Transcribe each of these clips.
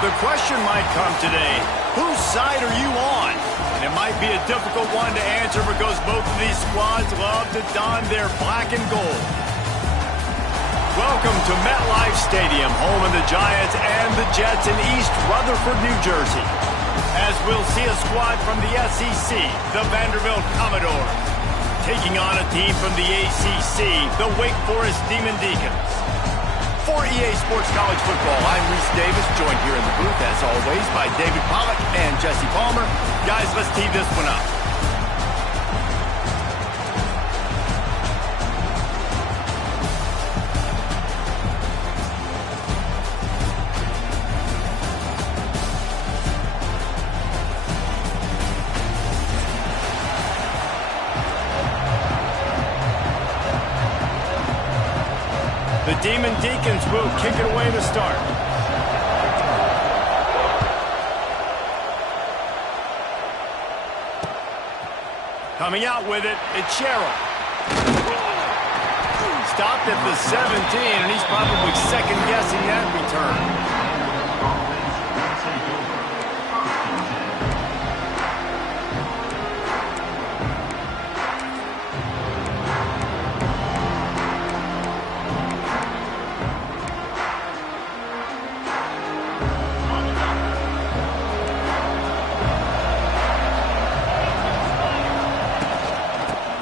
The question might come today, whose side are you on? And it might be a difficult one to answer because both of these squads love to don their black and gold. Welcome to MetLife Stadium, home of the Giants and the Jets in East Rutherford, New Jersey. As we'll see a squad from the SEC, the Vanderbilt Commodores, taking on a team from the ACC, the Wake Forest Demon Deacons. For EA Sports College Football, I'm Reese Davis, joined here in the booth, as always, by David Pollack and Jesse Palmer. Guys, let's tee this one up. The Demon Deacons will kick it away to start. Coming out with it, it's Sherrill. Stopped at the 17, and he's probably second-guessing that return.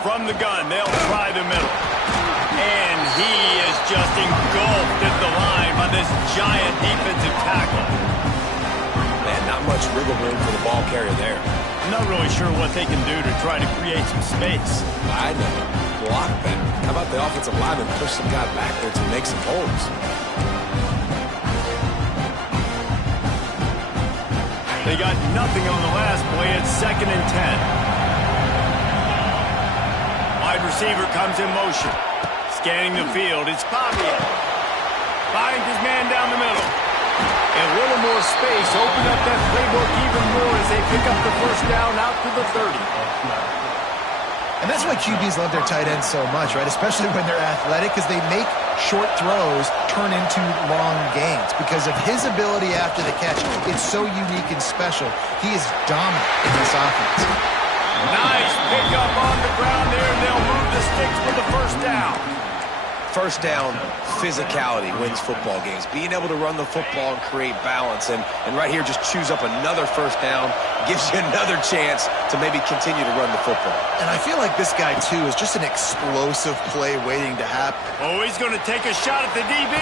From the gun, they'll try the middle. And he is just engulfed at the line by this giant defensive tackle. Man, not much wiggle room for the ball carrier there. I'm not really sure what they can do to try to create some space. I know. Block that. How about the offensive lineman push some guy backwards and make some holes? They got nothing on the last play. It's 2nd and 10. Wide receiver comes in motion. Scanning the field, it's Pavia. Finds his man down the middle. A little more space, open up that playbook even more as they pick up the first down out to the 30. And that's why QBs love their tight ends so much, right? Especially when they're athletic, because they make short throws turn into long gains. Because of his ability after the catch, it's so unique and special. He is dominant in this offense. Nice pickup on the ground there, and they'll move the sticks for the first down. First down, physicality wins football games. Being able to run the football and create balance. And right here, just choose up another first down, gives you another chance to maybe continue to run the football. And I feel like this guy, too, is just an explosive play waiting to happen. Oh, he's going to take a shot at the DB.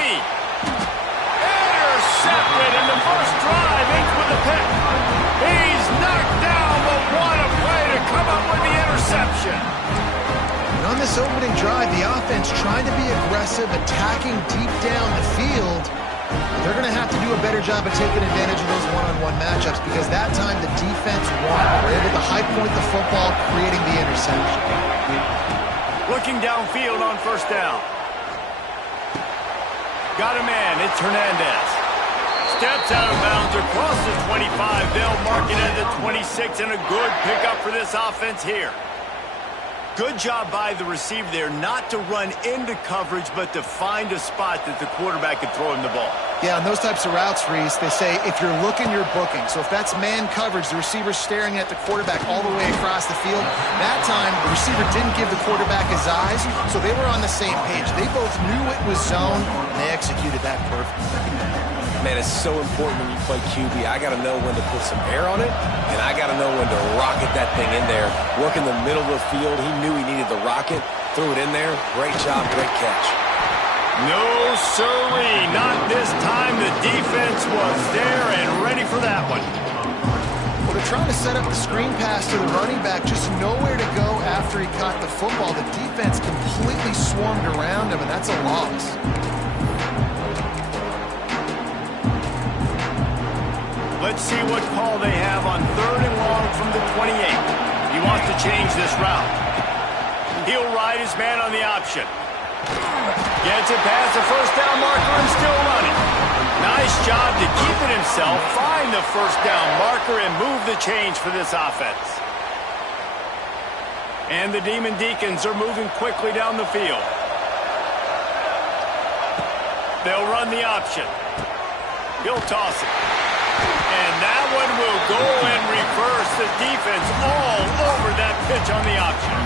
Intercepted, and the first drive ends with a pick. He's knocked down, but what a play to come up with the interception. And on this opening drive, the offense trying to be aggressive, attacking deep down the field. They're going to have to do a better job of taking advantage of those one-on-one matchups because that time the defense won. We're able to high point the football, creating the interception. Looking downfield on first down. Got a man, it's Hernandez. Steps out of bounds across the 25. They'll mark it at the 26, and a good pickup for this offense here. Good job by the receiver there not to run into coverage, but to find a spot that the quarterback could throw him the ball. Yeah, on those types of routes, Reese, they say if you're looking, you're booking. So if that's man coverage, the receiver's staring at the quarterback all the way across the field. That time, the receiver didn't give the quarterback his eyes, so they were on the same page. They both knew it was zone, and they executed that perfectly. Man, it's so important when you play QB. I got to know when to put some air on it, and I got to know when to rocket that thing in there. Work in the middle of the field. He knew he needed the rocket. Threw it in there. Great job, great catch. No, sirree. Not this time. The defense was there and ready for that one. Well, they're trying to set up the screen pass to the running back. Just nowhere to go after he caught the football. The defense completely swarmed around him, and that's a loss. Let's see what call they have on 3rd and long from the 28. He wants to change this route. He'll ride his man on the option. Gets it past the first down marker and still running. Nice job to keep it himself, find the first down marker, and move the change for this offense. And the Demon Deacons are moving quickly down the field. They'll run the option. He'll toss it. And that one will go and reverse. The defense all over that pitch on the option.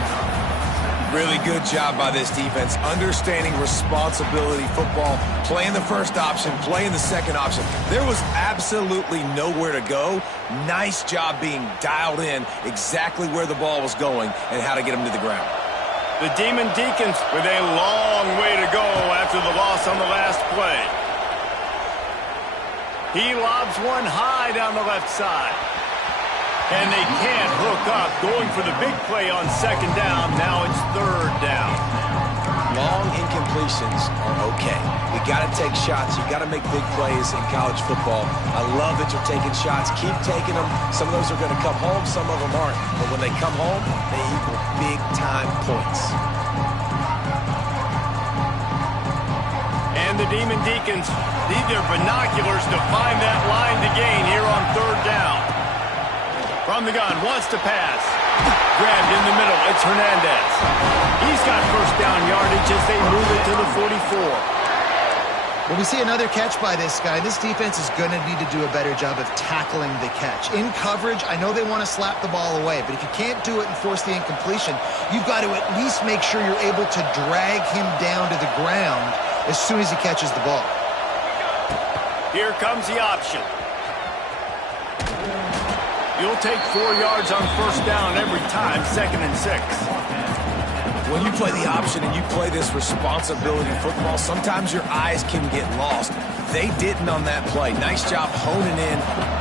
Really good job by this defense, understanding responsibility football, playing the first option, playing the second option. There was absolutely nowhere to go. Nice job being dialed in exactly where the ball was going and how to get him to the ground. The Demon Deacons with a long way to go after the loss on the last play. He lobs one high down the left side. And they can't hook up, going for the big play on second down. Now it's third down. Long incompletions are okay. You got to take shots. You got to make big plays in college football. I love that you're taking shots. Keep taking them. Some of those are going to come home. Some of them aren't. But when they come home, they equal big-time points. And the Demon Deacons need their binoculars to find that line to gain here on third down. From the gun, wants to pass. Grabbed in the middle, it's Hernandez. He's got first down yardage as they move it to the 44. When we see another catch by this guy, this defense is going to need to do a better job of tackling the catch. In coverage, I know they want to slap the ball away, but if you can't do it and force the incompletion, you've got to at least make sure you're able to drag him down to the ground as soon as he catches the ball. Here comes the option. You'll take 4 yards on first down every time, 2nd and 6. When you play the option and you play this responsibility football, sometimes your eyes can get lost. They didn't on that play. Nice job honing in,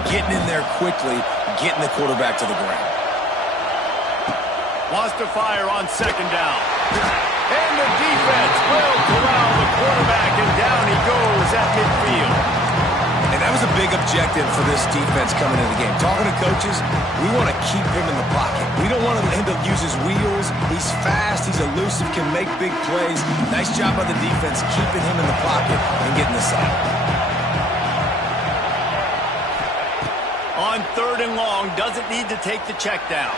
getting in there quickly, getting the quarterback to the ground. Wants to fire on second down. And the defense will corral the quarterback, and down he goes at midfield. And that was a big objective for this defense coming into the game. Talking to coaches, we want to keep him in the pocket. We don't want him to use his wheels. He's fast, he's elusive, can make big plays. Nice job by the defense keeping him in the pocket and getting the sack. On third and long, doesn't need to take the check down.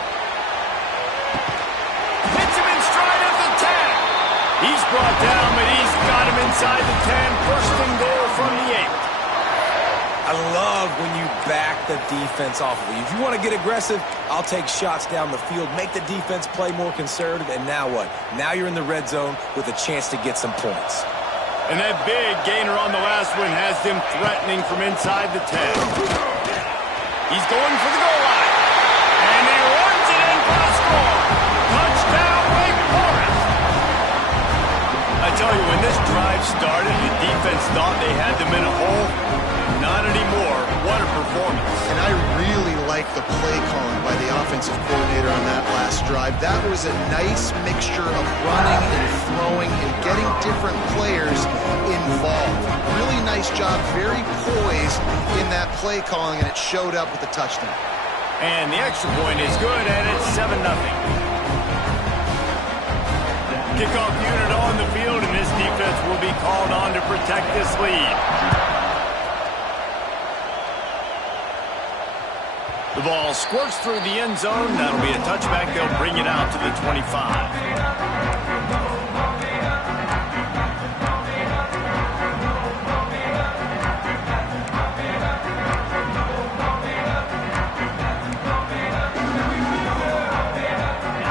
Hits him in stride of the 10. He's brought down, but he's got him inside the 10. First and goal from the 8. I love when you back the defense off of you. If you want to get aggressive, I'll take shots down the field, make the defense play more conservative, and now what? Now you're in the red zone with a chance to get some points. And that big gainer on the last one has them threatening from inside the 10. He's going for the goal line. And he runs it in for the score. Touchdown, Wake Forest. I tell you, when this drive started, the defense thought they had them in a hole. Not anymore. What a performance. And I really like the play calling by the offensive coordinator on that last drive. That was a nice mixture of running and throwing and getting different players involved. Really nice job, very poised in that play calling, and it showed up with the touchdown. And the extra point is good, and it's 7-0. Kickoff unit on the field, and this defense will be called on to protect this lead. The ball squirts through the end zone. That'll be a touchback. They'll bring it out to the 25.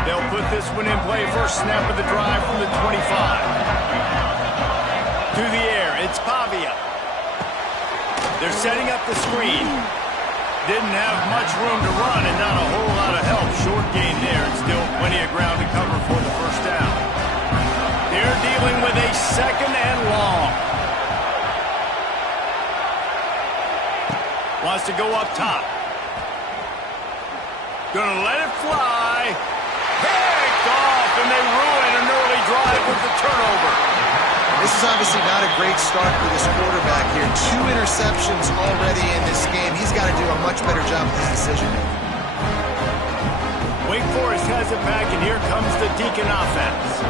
They'll put this one in play. First snap of the drive from the 25. To the air, it's Pavia. They're setting up the screen. Didn't have much room to run and not a whole lot of help. Short gain there, and still plenty of ground to cover for the first down. They're dealing with a second and long. Wants to go up top. Gonna let it fly. Picked off, and they ruin an early drive with the turnover. This is obviously not a great start for this quarterback here. 2 interceptions already in this game. He's got to do a much better job with his decision-making. Wake Forest has it back, and here comes the Deacon offense.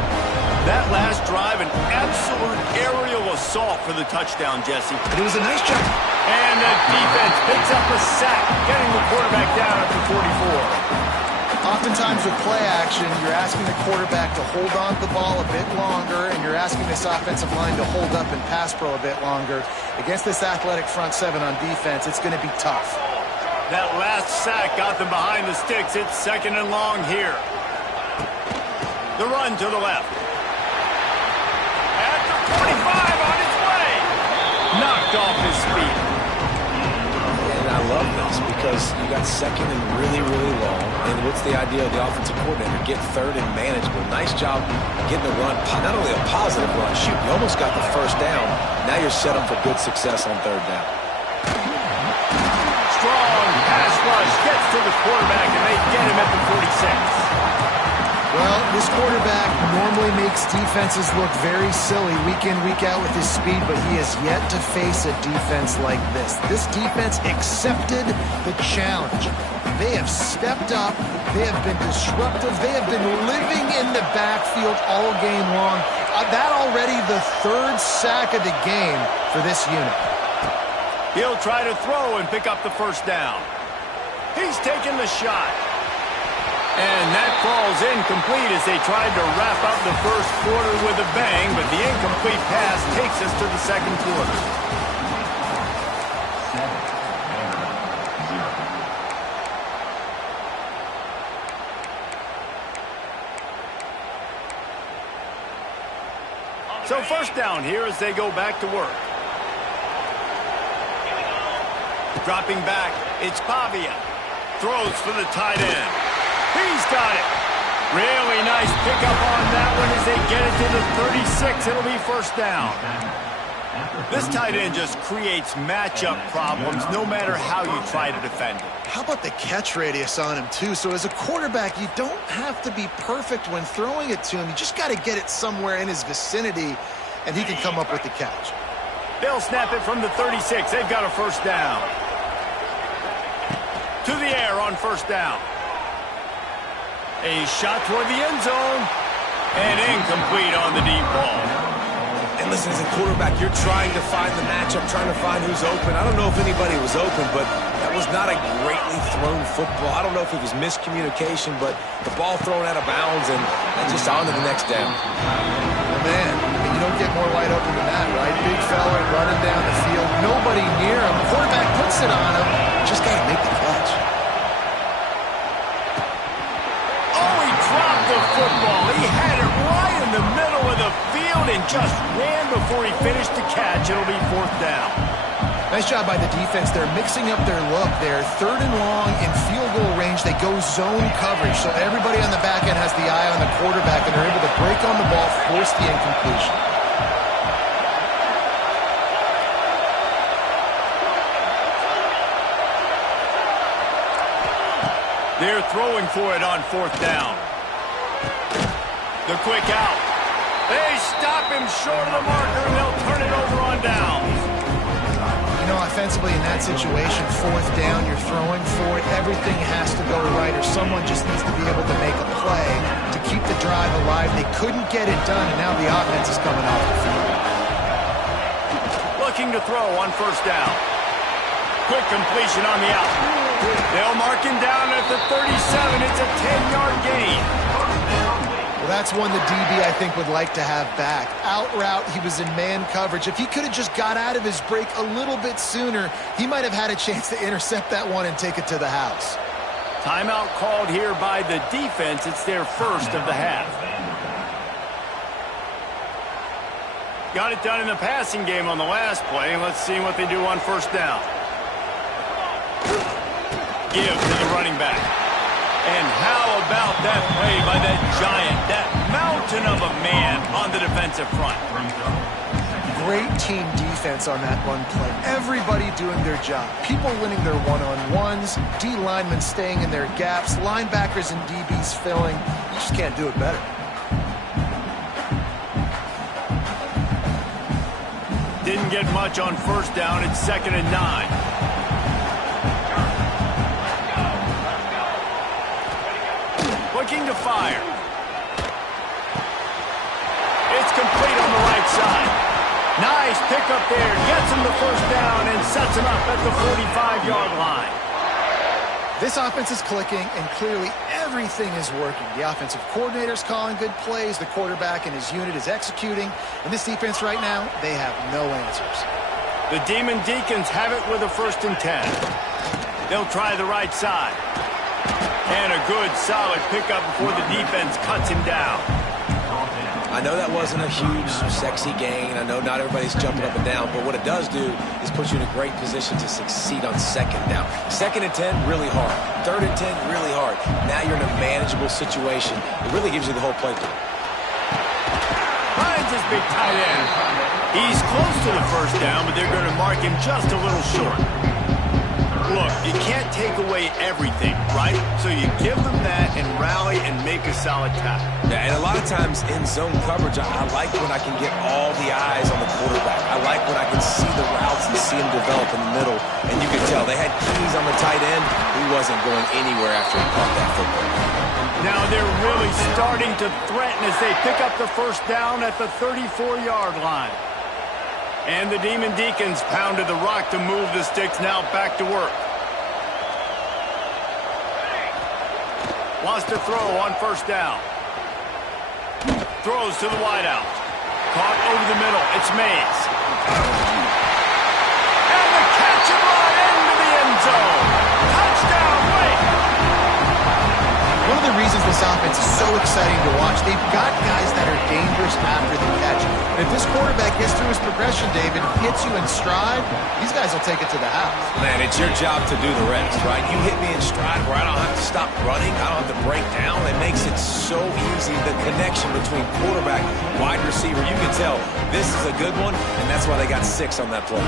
That last drive, an absolute aerial assault for the touchdown, Jesse. But it was a nice job. And the defense picks up a sack, getting the quarterback down at the 44. Oftentimes with play action, you're asking the quarterback to hold on to the ball a bit longer, and you're asking this offensive line to hold up and pass pro a bit longer. Against this athletic front seven on defense, it's going to be tough. That last sack got them behind the sticks. It's 2nd and long here. The run to the left. At the 45 on its way. Knocked off his feet. And I love this because you got 2nd and really, really long. And what's the idea of the offensive coordinator? Get 3rd and manageable. Nice job getting the run. Not only a positive run, shoot, you almost got the 1st down. Now you're set up for good success on 3rd down. Strong pass rush gets to the quarterback, and they get him at the 46. Well, this quarterback normally makes defenses look very silly week in, week out with his speed, but he has yet to face a defense like this. This defense accepted the challenge. They have stepped up. They have been disruptive. They have been living in the backfield all game long. That already the 3rd sack of the game for this unit. He'll try to throw and pick up the 1st down. He's taking the shot. And that falls incomplete as they tried to wrap up the 1st quarter with a bang, but the incomplete pass takes us to the 2nd quarter. So 1st down here as they go back to work. Dropping back, it's Pavia. Throws for the tight end. He's got it. Really nice pickup on that one as they get it to the 36. It'll be 1st down. This tight end just creates matchup problems no matter how you try to defend it. How about the catch radius on him, too? So as a quarterback, you don't have to be perfect when throwing it to him. You just got to get it somewhere in his vicinity, and he can come up with the catch. They'll snap it from the 36. They've got a 1st down. To the air on 1st down. A shot toward the end zone. And incomplete on the deep ball. And listen, as a quarterback, you're trying to find the matchup, trying to find who's open. I don't know if anybody was open, but that was not a greatly thrown football. I don't know if it was miscommunication, but the ball thrown out of bounds, and just on to the next down. Oh, man, you don't get more wide open than that, right? Big fella running down the field, nobody near him. Quarterback puts it on him. Just got to make the catch. Oh, he dropped the football. He had it right in the middle of the field and just ran before he finished the catch. It'll be 4th down. Nice job by the defense. They're mixing up their look there. 3rd and long in field goal range. They go zone coverage. So everybody on the back end has the eye on the quarterback, and they're able to break on the ball, force the incompletion. They're throwing for it on 4th down. The quick out. They stop him short of the marker, and they'll turn it over on downs. You know, offensively in that situation, 4th down, you're throwing for it. Everything has to go right, or someone just needs to be able to make a play to keep the drive alive. They couldn't get it done, and now the offense is coming off the field. Looking to throw on 1st down. Quick completion on the out. They'll mark him down at the 37. It's a 10-yard gain. Well, that's one the DB, I think, would like to have back. Out route, he was in man coverage. If he could have just got out of his break a little bit sooner, he might have had a chance to intercept that one and take it to the house. Timeout called here by the defense. It's their 1st of the half. Got it done in the passing game on the last play. Let's see what they do on 1st down. Give to the running back. And how about that play by that giant, that mountain of a man on the defensive front? Great team defense on that run play. Everybody doing their job. People winning their one-on-ones, D linemen staying in their gaps, linebackers and DBs filling. You just can't do it better. Didn't get much on 1st down. It's 2nd and 9. Looking to fire. It's complete on the right side. Nice pickup there. Gets him the 1st down and sets him up at the 45-yard line. This offense is clicking, and clearly everything is working. The offensive coordinator's calling good plays. The quarterback and his unit is executing. And this defense right now, they have no answers. The Demon Deacons have it with a 1st and 10. They'll try the right side. And a good, solid pickup before the defense cuts him down. I know that wasn't a huge, sexy gain. I know not everybody's jumping up and down, but what it does do is put you in a great position to succeed on 2nd down. 2nd and 10, really hard. 3rd and 10, really hard. Now you're in a manageable situation. It really gives you the whole playbook. Finds his big tight end. He's close to the 1st down, but they're going to mark him just a little short. Look, you can't take away everything, right? So you give them that and rally and make a solid tackle. Yeah, and a lot of times in zone coverage, I like when I can get all the eyes on the quarterback. I like when I can see the routes and see them develop in the middle. And you can tell they had keys on the tight end. He wasn't going anywhere after he caught that football. Now they're really starting to threaten as they pick up the 1st down at the 34-yard line. And the Demon Deacons pounded the rock to move the sticks, now back to work. Wants to throw on 1st down. Throws to the wideout. Caught over the middle. It's Mays. And the catch and run into the end zone. Touchdown, Wake. One of the reasons this offense is so exciting to watch, they've got guys that are dangerous after the catch. And if this quarterback gets through his progression, David, hits you in stride, these guys will take it to the house. Man, it's your job to do the rest, right? You hit me in stride where I don't have to stop running. I don't have to break down. It makes it so easy. The connection between quarterback, wide receiver, you can tell this is a good one, and that's why they got 6 on that play.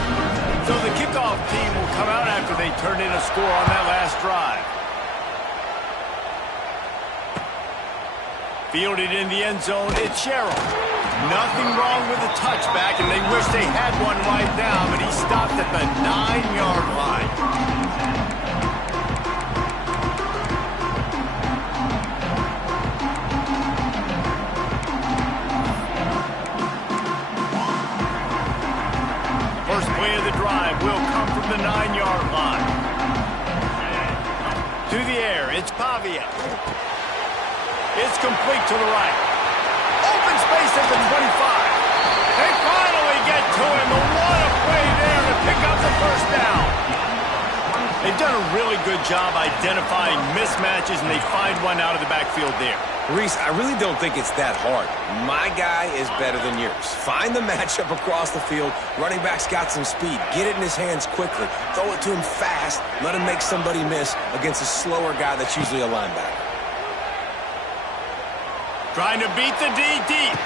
So the kickoff team will come out after they turn in a score on that last drive. Fielded in the end zone, it's Sherrill. Nothing wrong with the touchback, and they wish they had one right now, but he stopped at the 9-yard line. First play of the drive will come from the 9-yard line. To the air, it's Pavia. It's complete to the right. Open space at the 25. They finally get to him. And what a play there to pick up the 1st down. They've done a really good job identifying mismatches, and they find one out of the backfield there. Reese, I really don't think it's that hard. My guy is better than yours. Find the matchup across the field. Running back's got some speed. Get it in his hands quickly. Throw it to him fast. Let him make somebody miss against a slower guy that's usually a linebacker. Trying to beat the D deep.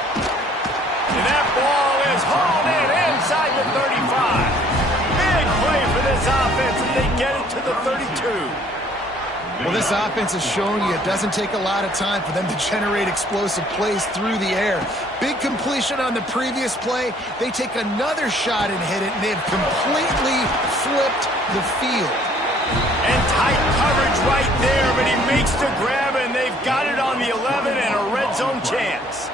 And that ball is hauled in inside the 35. Big play for this offense, and they get it to the 32. Well, this offense is showing you it doesn't take a lot of time for them to generate explosive plays through the air. Big completion on the previous play. They take another shot and hit it, and they've completely flipped the field. And tight coverage right there, but he makes the grab, and they've got it on the 11 and a red zone chance.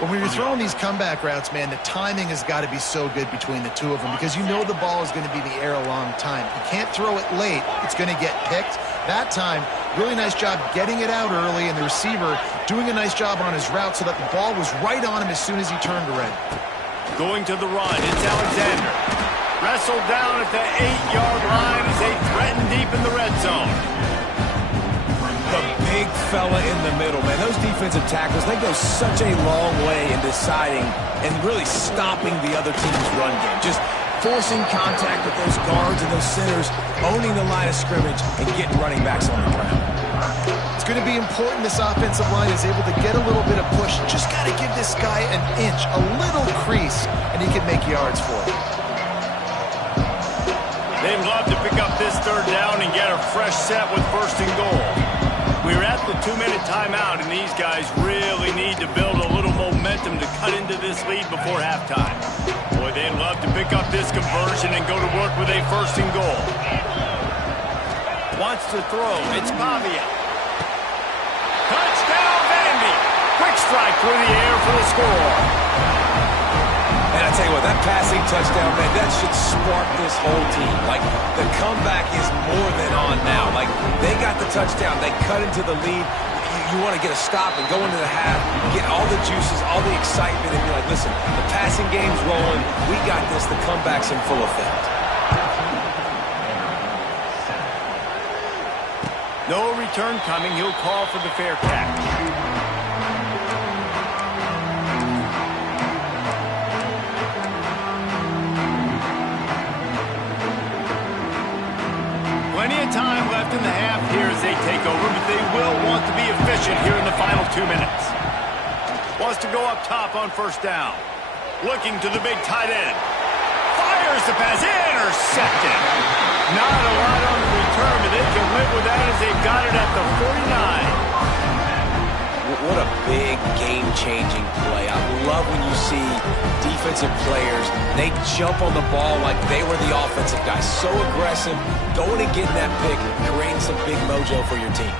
But when you're throwing these comeback routes, man, the timing has got to be so good between the two of them because you know the ball is going to be in the air a long time. You can't throw it late. It's going to get picked. That time, really nice job getting it out early, and the receiver doing a nice job on his route so that the ball was right on him as soon as he turned around. Going to the run, it's Alexander. Wrestled down at the 8-yard line as they threaten deep in the red zone. The big fella in the middle, man. Those defensive tackles, they go such a long way in deciding and really stopping the other team's run game. Just forcing contact with those guards and those centers, owning the line of scrimmage, and getting running backs on the ground. It's going to be important this offensive line is able to get a little bit of push. Just got to give this guy an inch, a little crease, and he can make yards for it. They'd love to pick up this 3rd down and get a fresh set with 1st and goal. We're at the 2-minute timeout, and these guys really need to build a little momentum to cut into this lead before halftime. Boy, they'd love to pick up this conversion and go to work with a 1st and goal. Wants to throw. It's Pavia. Touchdown, Vandy. Quick strike through the air for the score. And And I tell you what, that passing touchdown, man, that should spark this whole team. Like, the comeback is more than on now. Like, they got the touchdown. They cut into the lead. You want to get a stop and go into the half, get all the juices, all the excitement, and be like, listen, the passing game's rolling. We got this. The comeback's in full effect. No return coming. He'll call for the fair catch. Plenty of time left in the half here as they take over, but they will want to be efficient here in the final 2 minutes. Wants to go up top on first down. Looking to the big tight end. Fires the pass. Intercepted. Not a lot on the return, but they can live with that as they've got it at the 49. What a big game-changing play. I love when you see defensive players, they jump on the ball like they were the offensive guys. So aggressive, going and getting that pick, creating some big mojo for your team.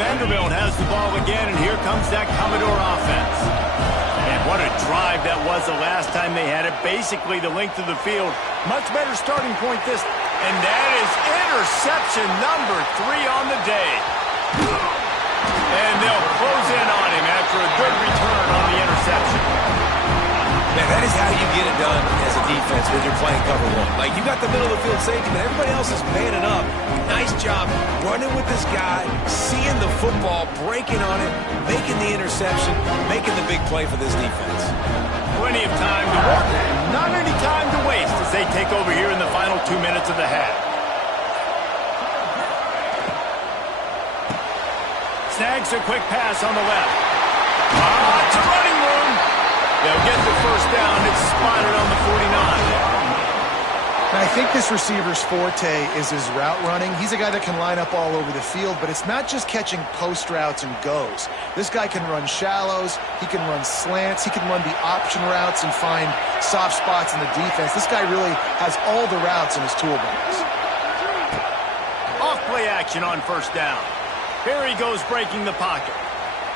Vanderbilt has the ball again, and here comes that Commodore offense. And what a drive that was the last time they had it. Basically the length of the field. Much better starting point this. And that is interception number 3 on the day. And they'll close in on him after a good return on the interception. Man, that is how you get it done as a defense when you're playing cover one. Like, you got the middle of the field safety, but everybody else is manning up. Nice job running with this guy, seeing the football, breaking on it, making the interception, making the big play for this defense. Plenty of time to work, not any time to waste as they take over here in the final 2 minutes of the half. Snags a quick pass on the left. It's a running room. They'll get the first down. It's spotted on the 49. I think this receiver's forte is his route running. He's a guy that can line up all over the field, but it's not just catching post routes and goes. This guy can run shallows, he can run slants, he can run the option routes and find soft spots in the defense. This guy really has all the routes in his toolbox. Off play action on first down. Here he goes breaking the pocket.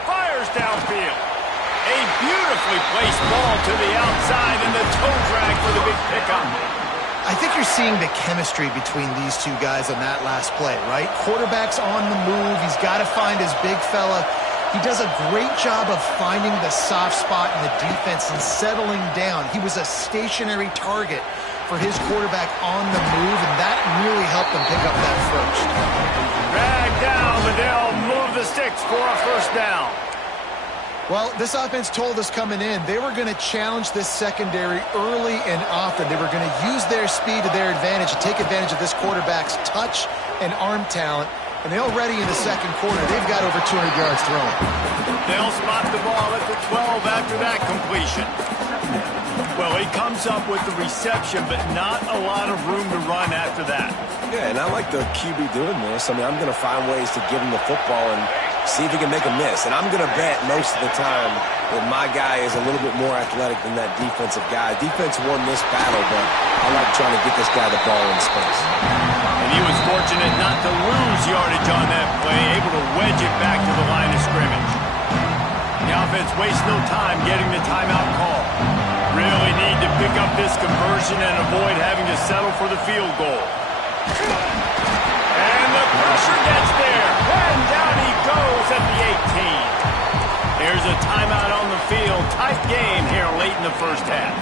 Fires downfield. A beautifully placed ball to the outside and the toe drag for the big pickup. I think you're seeing the chemistry between these two guys on that last play, right? Quarterback's on the move. He's got to find his big fella. He does a great job of finding the soft spot in the defense and settling down. He was a stationary target for his quarterback on the move, and that really helped them pick up that first. Drag down, but they'll move the sticks for a first down. Well, this offense told us coming in they were going to challenge this secondary early and often. They were going to use their speed to their advantage and take advantage of this quarterback's touch and arm talent. And they already in the second quarter, they've got over 200 yards thrown. They'll spot the ball at the 12 after that completion. Well, he comes up with the reception, but not a lot of room to run after that. Yeah, and I like the QB doing this. I mean, I'm going to find ways to give him the football and see if he can make a miss. And I'm going to bet most of the time that my guy is a little bit more athletic than that defensive guy. Defense won this battle, but I like trying to get this guy the ball in space. And he was fortunate not to lose yardage on that play, able to wedge it back to the line of scrimmage. The offense wastes no time getting the timeout call. Really need to pick up this conversion and avoid having to settle for the field goal. And the pressure gets there. And down he goes at the 18. There's a timeout on the field. Tight game here late in the first half.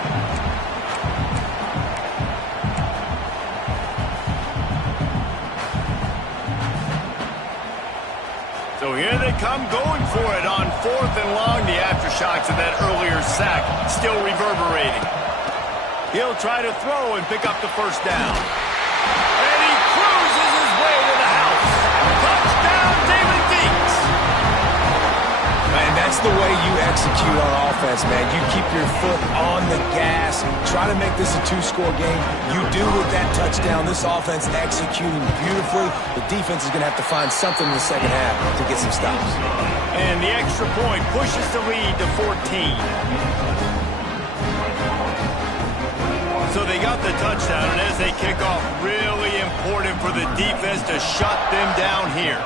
So here they come going for it on 4th and long. The aftershocks of that earlier sack still reverberating. He'll try to throw and pick up the first down. And he cruises his way to the house. Touchdown, David Deeks. Man, that's the way you execute on offense, man. You keep your foot on the gas. Try to make this a 2-score game. You do with that touchdown. This offense executing beautifully. The defense is going to have to find something in the second half to get some stops. And the extra point pushes the lead to 14. So they got the touchdown, and as they kick off, really important for the defense to shut them down here.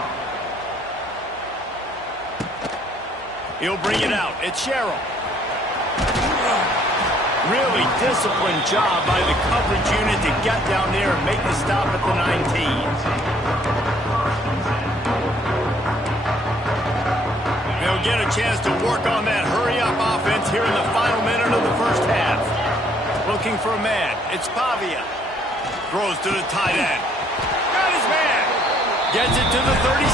He'll bring it out. It's Sherrill. Really disciplined job by the coverage unit to get down there and make the stop at the 19. They'll get a chance to work on that hurry-up offense here in the final minute of the first half. Looking for a man. It's Pavia. Throws to the tight end. Got his man. Gets it to the 37.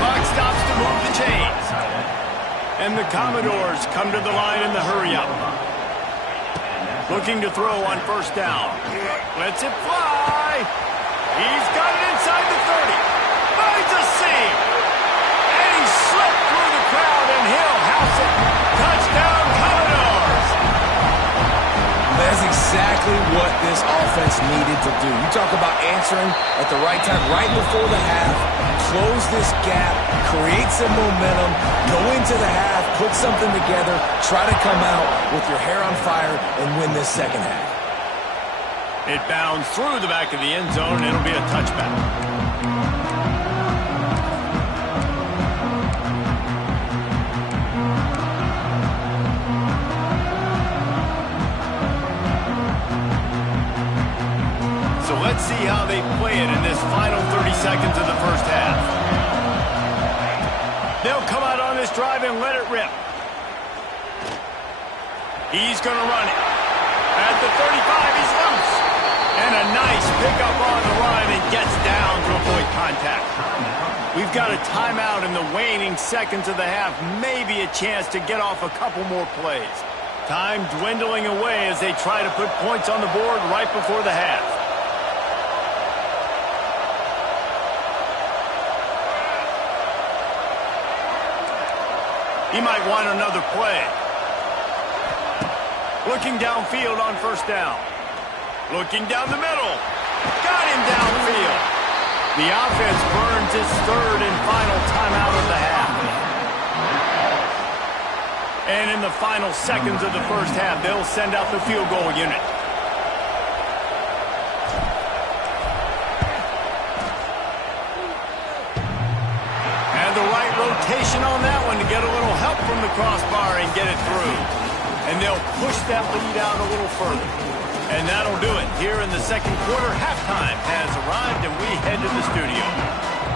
Clock stops to move the chains. And the Commodores come to the line in the hurry-up. Looking to throw on first down. Lets it fly. He's got it inside the 30. Finds a seam. And he slipped through the crowd, and he'll house it. Touchdown, Commodores. That's exactly what this offense needed to do. You talk about answering at the right time, right before the half, close this gap, create some momentum, go into the half, put something together, try to come out with your hair on fire and win this second half. It bounds through the back of the end zone, and it'll be a touchback. So let's see how they play it in this final 30 seconds of the first half. They'll come out on this drive and let it rip. He's going to run it. At the 35, he's loose. And a nice pickup on the run and gets down to avoid contact. We've got a timeout in the waning seconds of the half. Maybe a chance to get off a couple more plays. Time dwindling away as they try to put points on the board right before the half. He might want another play. Looking downfield on first down. Looking down the middle. Got him downfield. The offense burns its third and final timeout of the half. And in the final seconds of the first half, they'll send out the field goal unit. Rotation on that one to get a little help from the crossbar and get it through. And they'll push that lead out a little further. And that'll do it. Here in the second quarter, halftime has arrived and we head to the studio.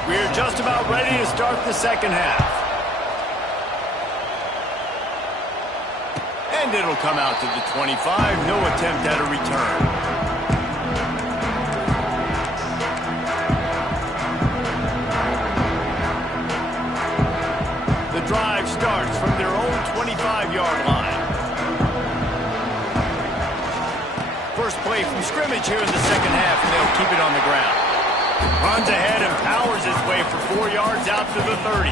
We're just about ready to start the second half. And it'll come out to the 25. No attempt at a return. The drive starts from their own 25-yard line. First play from scrimmage here in the second half, and they'll keep it on the ground. Runs ahead and powers his way for 4 yards out to the 30.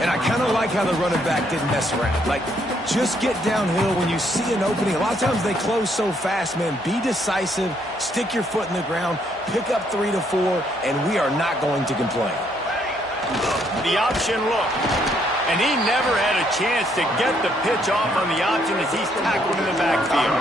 And I kind of like how the running back didn't mess around. Like, just get downhill when you see an opening. A lot of times they close so fast, man. Be decisive, stick your foot in the ground, pick up 3 to 4, and we are not going to complain. The option look. And he never had a chance to get the pitch off on the option as he's tackled in the backfield.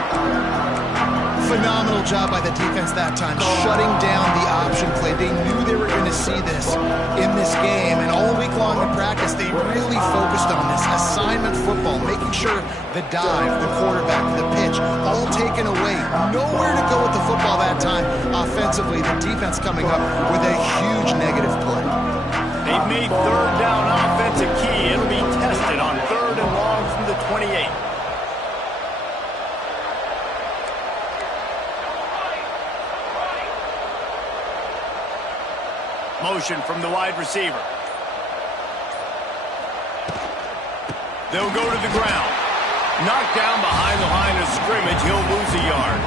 Phenomenal job by the defense that time, shutting down the option play. They knew they were going to see this in this game, and all week long in practice, they really focused on this assignment football, making sure the dive, the quarterback, the pitch, all taken away. Nowhere to go with the football that time. Offensively, the defense coming up with a huge negative play. They've made third down offense a key. It'll be tested on third and long from the 28. Motion from the wide receiver. They'll go to the ground. Knocked down behind the line of scrimmage. He'll lose a yard.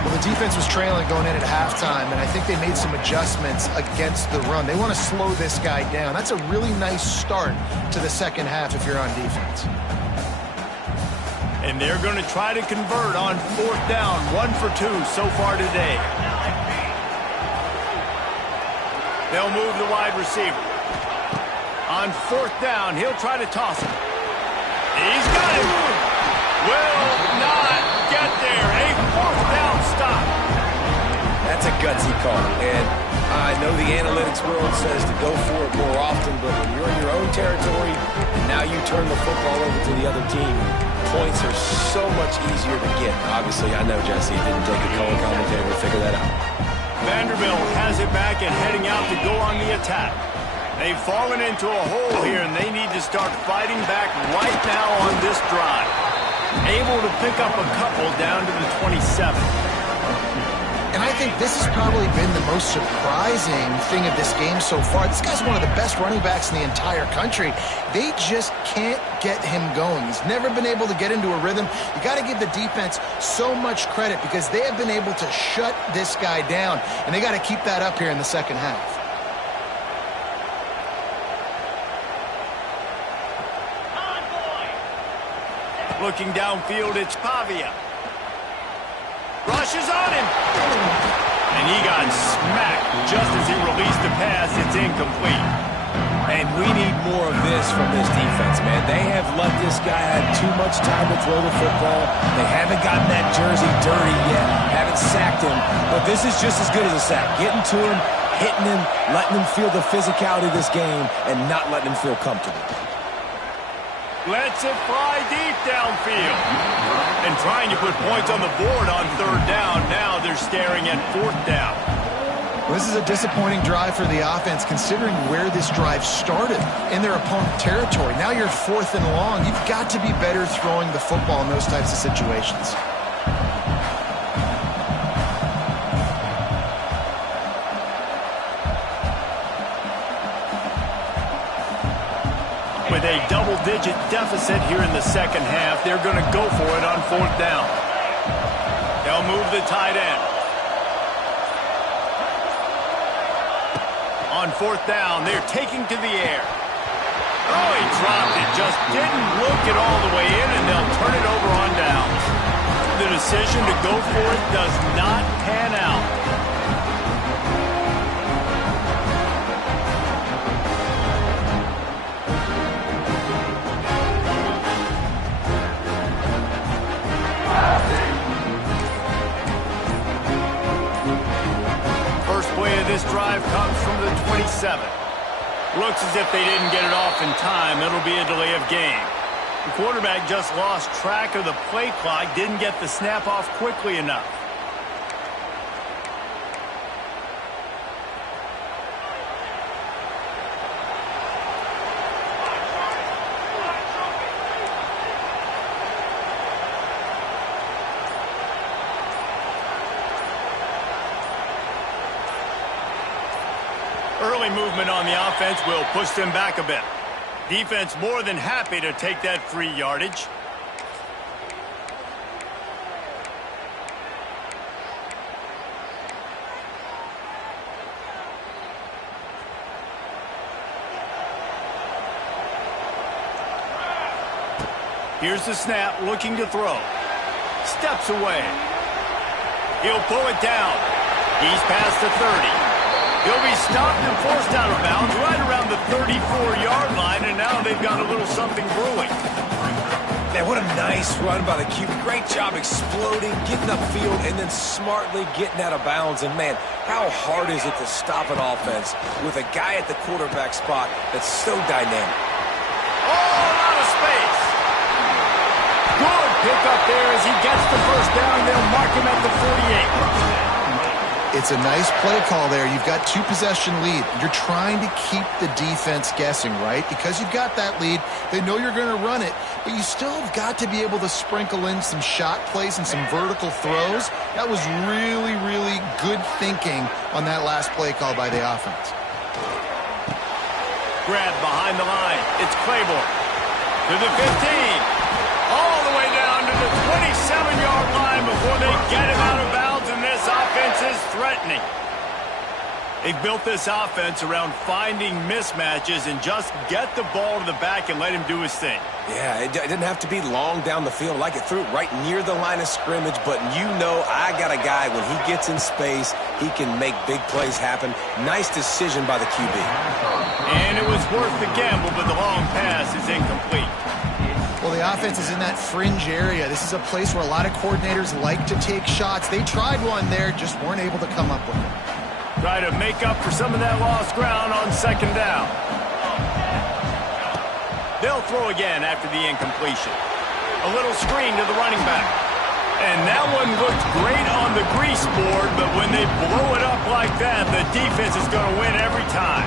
Well, the defense was trailing going in at halftime, and I think they made some adjustments against the run. They want to slow this guy down. That's a really nice start to the second half if you're on defense. And they're going to try to convert on fourth down. 1 for 2 so far today. They'll move the wide receiver. On fourth down, he'll try to toss it. He's got it. Will not get there. A fourth down stop. That's a gutsy call. And I know the analytics world says to go for it more often, but when you're in your own territory and now you turn the football over to the other team, points are so much easier to get. Obviously, I know, Jesse, it didn't take a color commentator to figure that out. Vanderbilt has it back and heading out to go on the attack. They've fallen into a hole here, and they need to start fighting back right now on this drive. Able to pick up a couple down to the 27. And I think this has probably been the most surprising thing of this game so far. This guy's one of the best running backs in the entire country. They just can't get him going. He's never been able to get into a rhythm. You got to give the defense so much credit because they have been able to shut this guy down, and they got to keep that up here in the second half. Looking downfield, it's Pavia. Rushes on him. And he got smacked just as he released the pass. It's incomplete. And we need more of this from this defense, man. They have let this guy have too much time to throw the football. They haven't gotten that jersey dirty yet, haven't sacked him. But this is just as good as a sack. Getting to him, hitting him, letting him feel the physicality of this game, and not letting him feel comfortable. Lets it fly deep downfield. And trying to put points on the board on third down. Now they're staring at fourth down. Well, this is a disappointing drive for the offense considering where this drive started in their opponent territory. Now you're fourth and long. You've got to be better throwing the football in those types of situations. With a double-digit deficit here in the second half, they're going to go for it on fourth down. They'll move the tight end. On fourth down, they're taking to the air. Oh, he dropped it. Just didn't look it all the way in, and they'll turn it over on down. The decision to go for it does not pan out. This drive comes from the 27. Looks as if they didn't get it off in time. It'll be a delay of game. The quarterback just lost track of the play clock, didn't get the snap off quickly enough. Early movement on the offense will push them back a bit. Defense more than happy to take that free yardage. Here's the snap, looking to throw. Steps away. He'll pull it down. He's past the 30. He'll be stopped and forced out of bounds right around the 34-yard line, and now they've got a little something brewing. Man, what a nice run by the QB. Great job exploding, getting upfield, and then smartly getting out of bounds. And, man, how hard is it to stop an offense with a guy at the quarterback spot that's so dynamic? All out of space. Good pick up there as he gets the first down. They'll mark him at the 48. It's a nice play call there. You've got two-possession lead. You're trying to keep the defense guessing, right? Because you've got that lead, they know you're going to run it, but you still have got to be able to sprinkle in some shot plays and some vertical throws. That was really, really good thinking on that last play call by the offense. Grab behind the line. It's Claiborne. To the 15. All the way down to the 27-yard line before they get him out of bounds. And this offense is threatening. They've built this offense around finding mismatches and just get the ball to the back and let him do his thing. Yeah, it didn't have to be long down the field. Like it threw it right near the line of scrimmage, but you know I got a guy, when he gets in space, he can make big plays happen. Nice decision by the QB. And it was worth the gamble, but the long pass is incomplete. Well, the offense is in that fringe area. This is a place where a lot of coordinators like to take shots. They tried one there, just weren't able to come up with it. Try to make up for some of that lost ground on second down. They'll throw again after the incompletion. A little screen to the running back. And that one looked great on the grease board, but when they blow it up like that, the defense is going to win every time.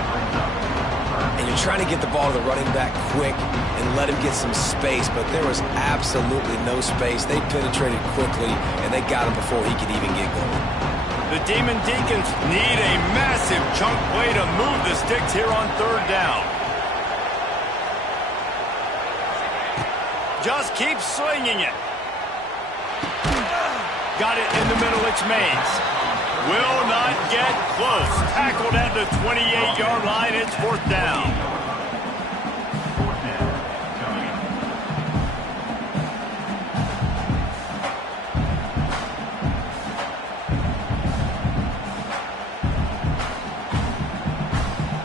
And you're trying to get the ball to the running back quick and let him get some space, but there was absolutely no space. They penetrated quickly, and they got him before he could even get going. The Demon Deacons need a massive chunk play to move the sticks here on third down. Just keep slinging it. Got it in the middle, it's Mays. Will not get close. Tackled at the 28-yard line, it's fourth down.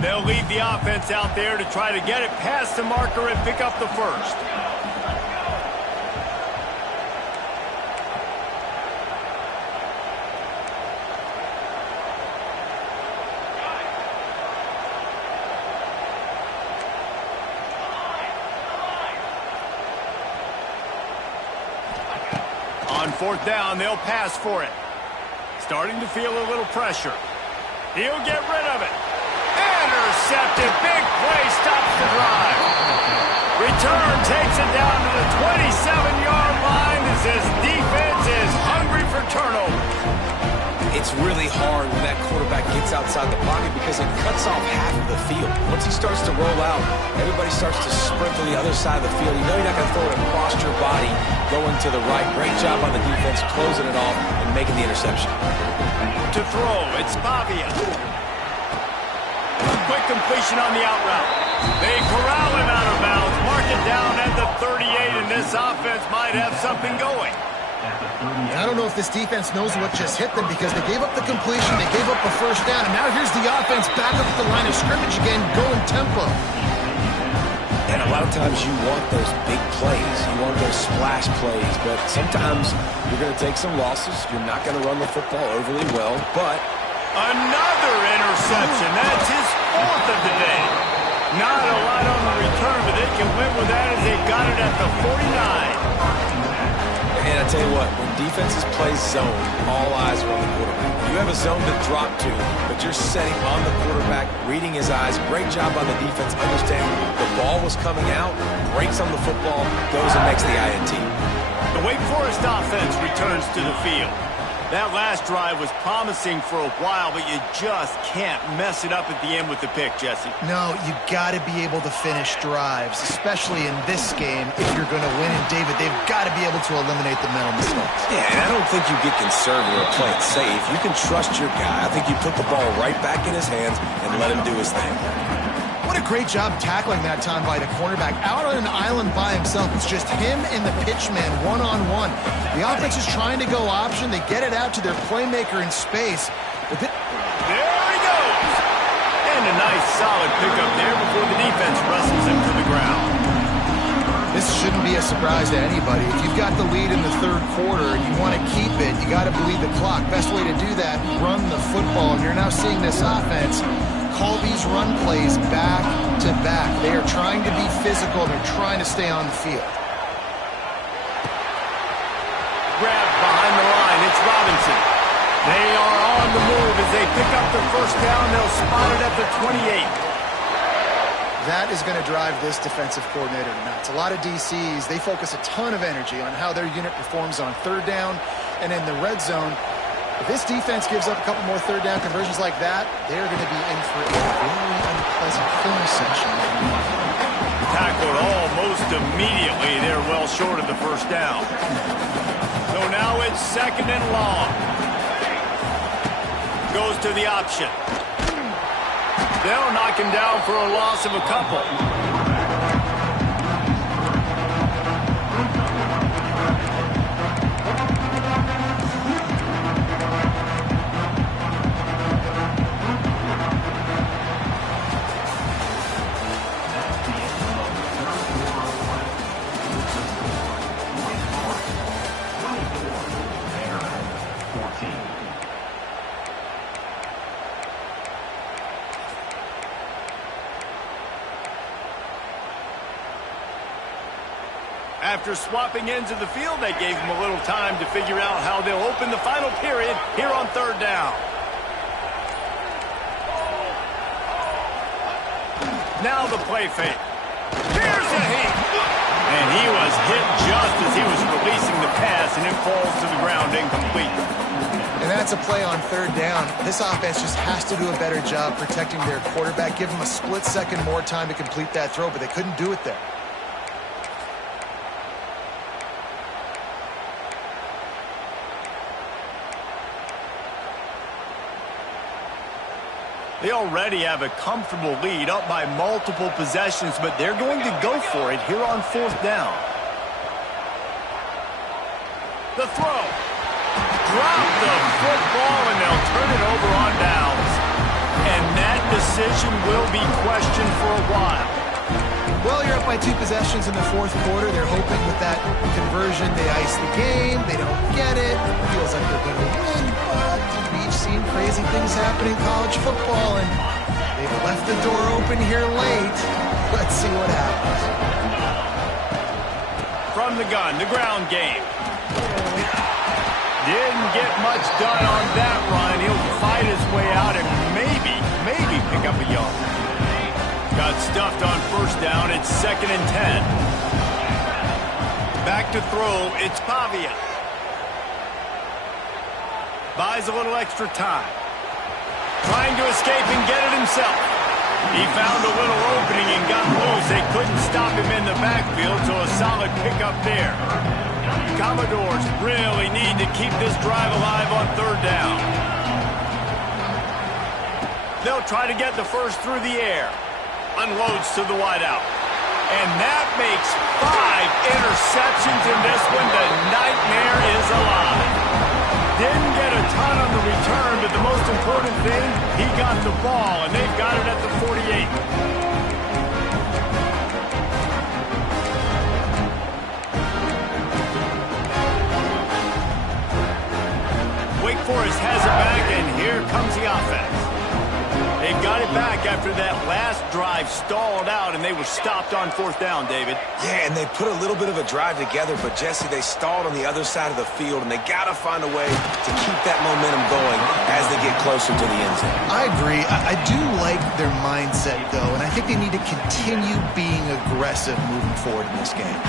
They'll leave the offense out there to try to get it past the marker and pick up the first. On fourth down, they'll pass for it. Starting to feel a little pressure. He'll get rid of it. Intercepted. Big play stops the drive. Return takes it down to the 27-yard line as his defense is hungry for turnovers. It's really hard when that quarterback gets outside the pocket because it cuts off half of the field. Once he starts to roll out, everybody starts to sprint to the other side of the field. You know you're not going to throw it across your body going to the right. Great job on the defense closing it off and making the interception. To throw, it's Pavia. Quick completion on the out route. They corral him out of bounds. Mark it down at the 38, and this offense might have something going. I don't know if this defense knows what just hit them because they gave up the completion, they gave up a first down, and now here's the offense back up at the line of scrimmage again, going tempo. And a lot of times you want those big plays, you want those splash plays, but sometimes you're going to take some losses. You're not going to run the football overly well, but... Another interception. That's his fourth of the day. Not a lot on the return, but they can win with that as they got it at the 49. And I tell you what, when defenses play zone, all eyes are on the quarterback. You have a zone to drop to, but you're setting on the quarterback, reading his eyes. Great job on the defense, understanding the ball was coming out, breaks on the football, goes and makes the INT. The Wake Forest offense returns to the field. That last drive was promising for a while, but you just can't mess it up at the end with the pick, Jesse. No, you got to be able to finish drives, especially in this game. If you're going to win, and David, they've got to be able to eliminate the mental mistakes. Yeah, and I don't think you get conservative or play it safe. You can trust your guy. I think you put the ball right back in his hands and let him do his thing. What a great job tackling that time by the cornerback. Out on an island by himself. It's just him and the pitch man one-on-one. The offense is trying to go option. They get it out to their playmaker in space. But there he goes! And a nice solid pickup there before the defense wrestles him to the ground. This shouldn't be a surprise to anybody. If you've got the lead in the third quarter and you want to keep it, you got to bleed the clock. Best way to do that, run the football. And you're now seeing this offense call these run plays back to back. They are trying to be physical. They're trying to stay on the field. Grab behind the line. It's Robinson. They are on the move as they pick up the first down. They'll spot it at the 28. That is going to drive this defensive coordinator nuts. A lot of DCs, they focus a ton of energy on how their unit performs on third down and in the red zone. If this defense gives up a couple more third down conversions like that, they're going to be in for a very unpleasant film section. Tackled almost immediately. They're well short of the first down. So now it's second and long. Goes to the option. They'll knock him down for a loss of a couple. After swapping ends of the field, they gave him a little time to figure out how they'll open the final period here on third down. Now the play fake. Here's a hit. And he was hit just as he was releasing the pass, and it falls to the ground incomplete. And that's a play on third down. This offense just has to do a better job protecting their quarterback. Give them a split second more time to complete that throw, but they couldn't do it there. They already have a comfortable lead, up by multiple possessions, but they're going to go for it here on fourth down. The throw. Drop the football, and they'll turn it over on downs. And that decision will be questioned for a while. Well, you're up by 2 possessions in the fourth quarter. They're hoping with that conversion they ice the game. They don't get it. Feels like they're going to win, but we've seen crazy things happen in college football, and they've left the door open here late. Let's see what happens. From the gun, the ground game. Didn't get much done on that run. He'll fight his way out and maybe pick up a yard. Got stuffed on first down. It's 2nd and 10. Back to throw. It's Pavia. Buys a little extra time. Trying to escape and get it himself. He found a little opening and got loose. They couldn't stop him in the backfield, so a solid pickup there. Commodores really need to keep this drive alive on third down. They'll try to get the first through the air. Unloads to the wideout. And that makes 5 interceptions in this one. The nightmare is alive. Didn't get a ton on the return, but the most important thing, he got the ball, and they've got it at the 48. Wake Forest has it back, and here comes the offense. They got it back after that last drive stalled out, and they were stopped on fourth down, David. Yeah, and they put a little bit of a drive together, but, Jesse, they stalled on the other side of the field, and they got to find a way to keep that momentum going as they get closer to the end zone. I agree. I do like their mindset, though, and I think they need to continue being aggressive moving forward in this game.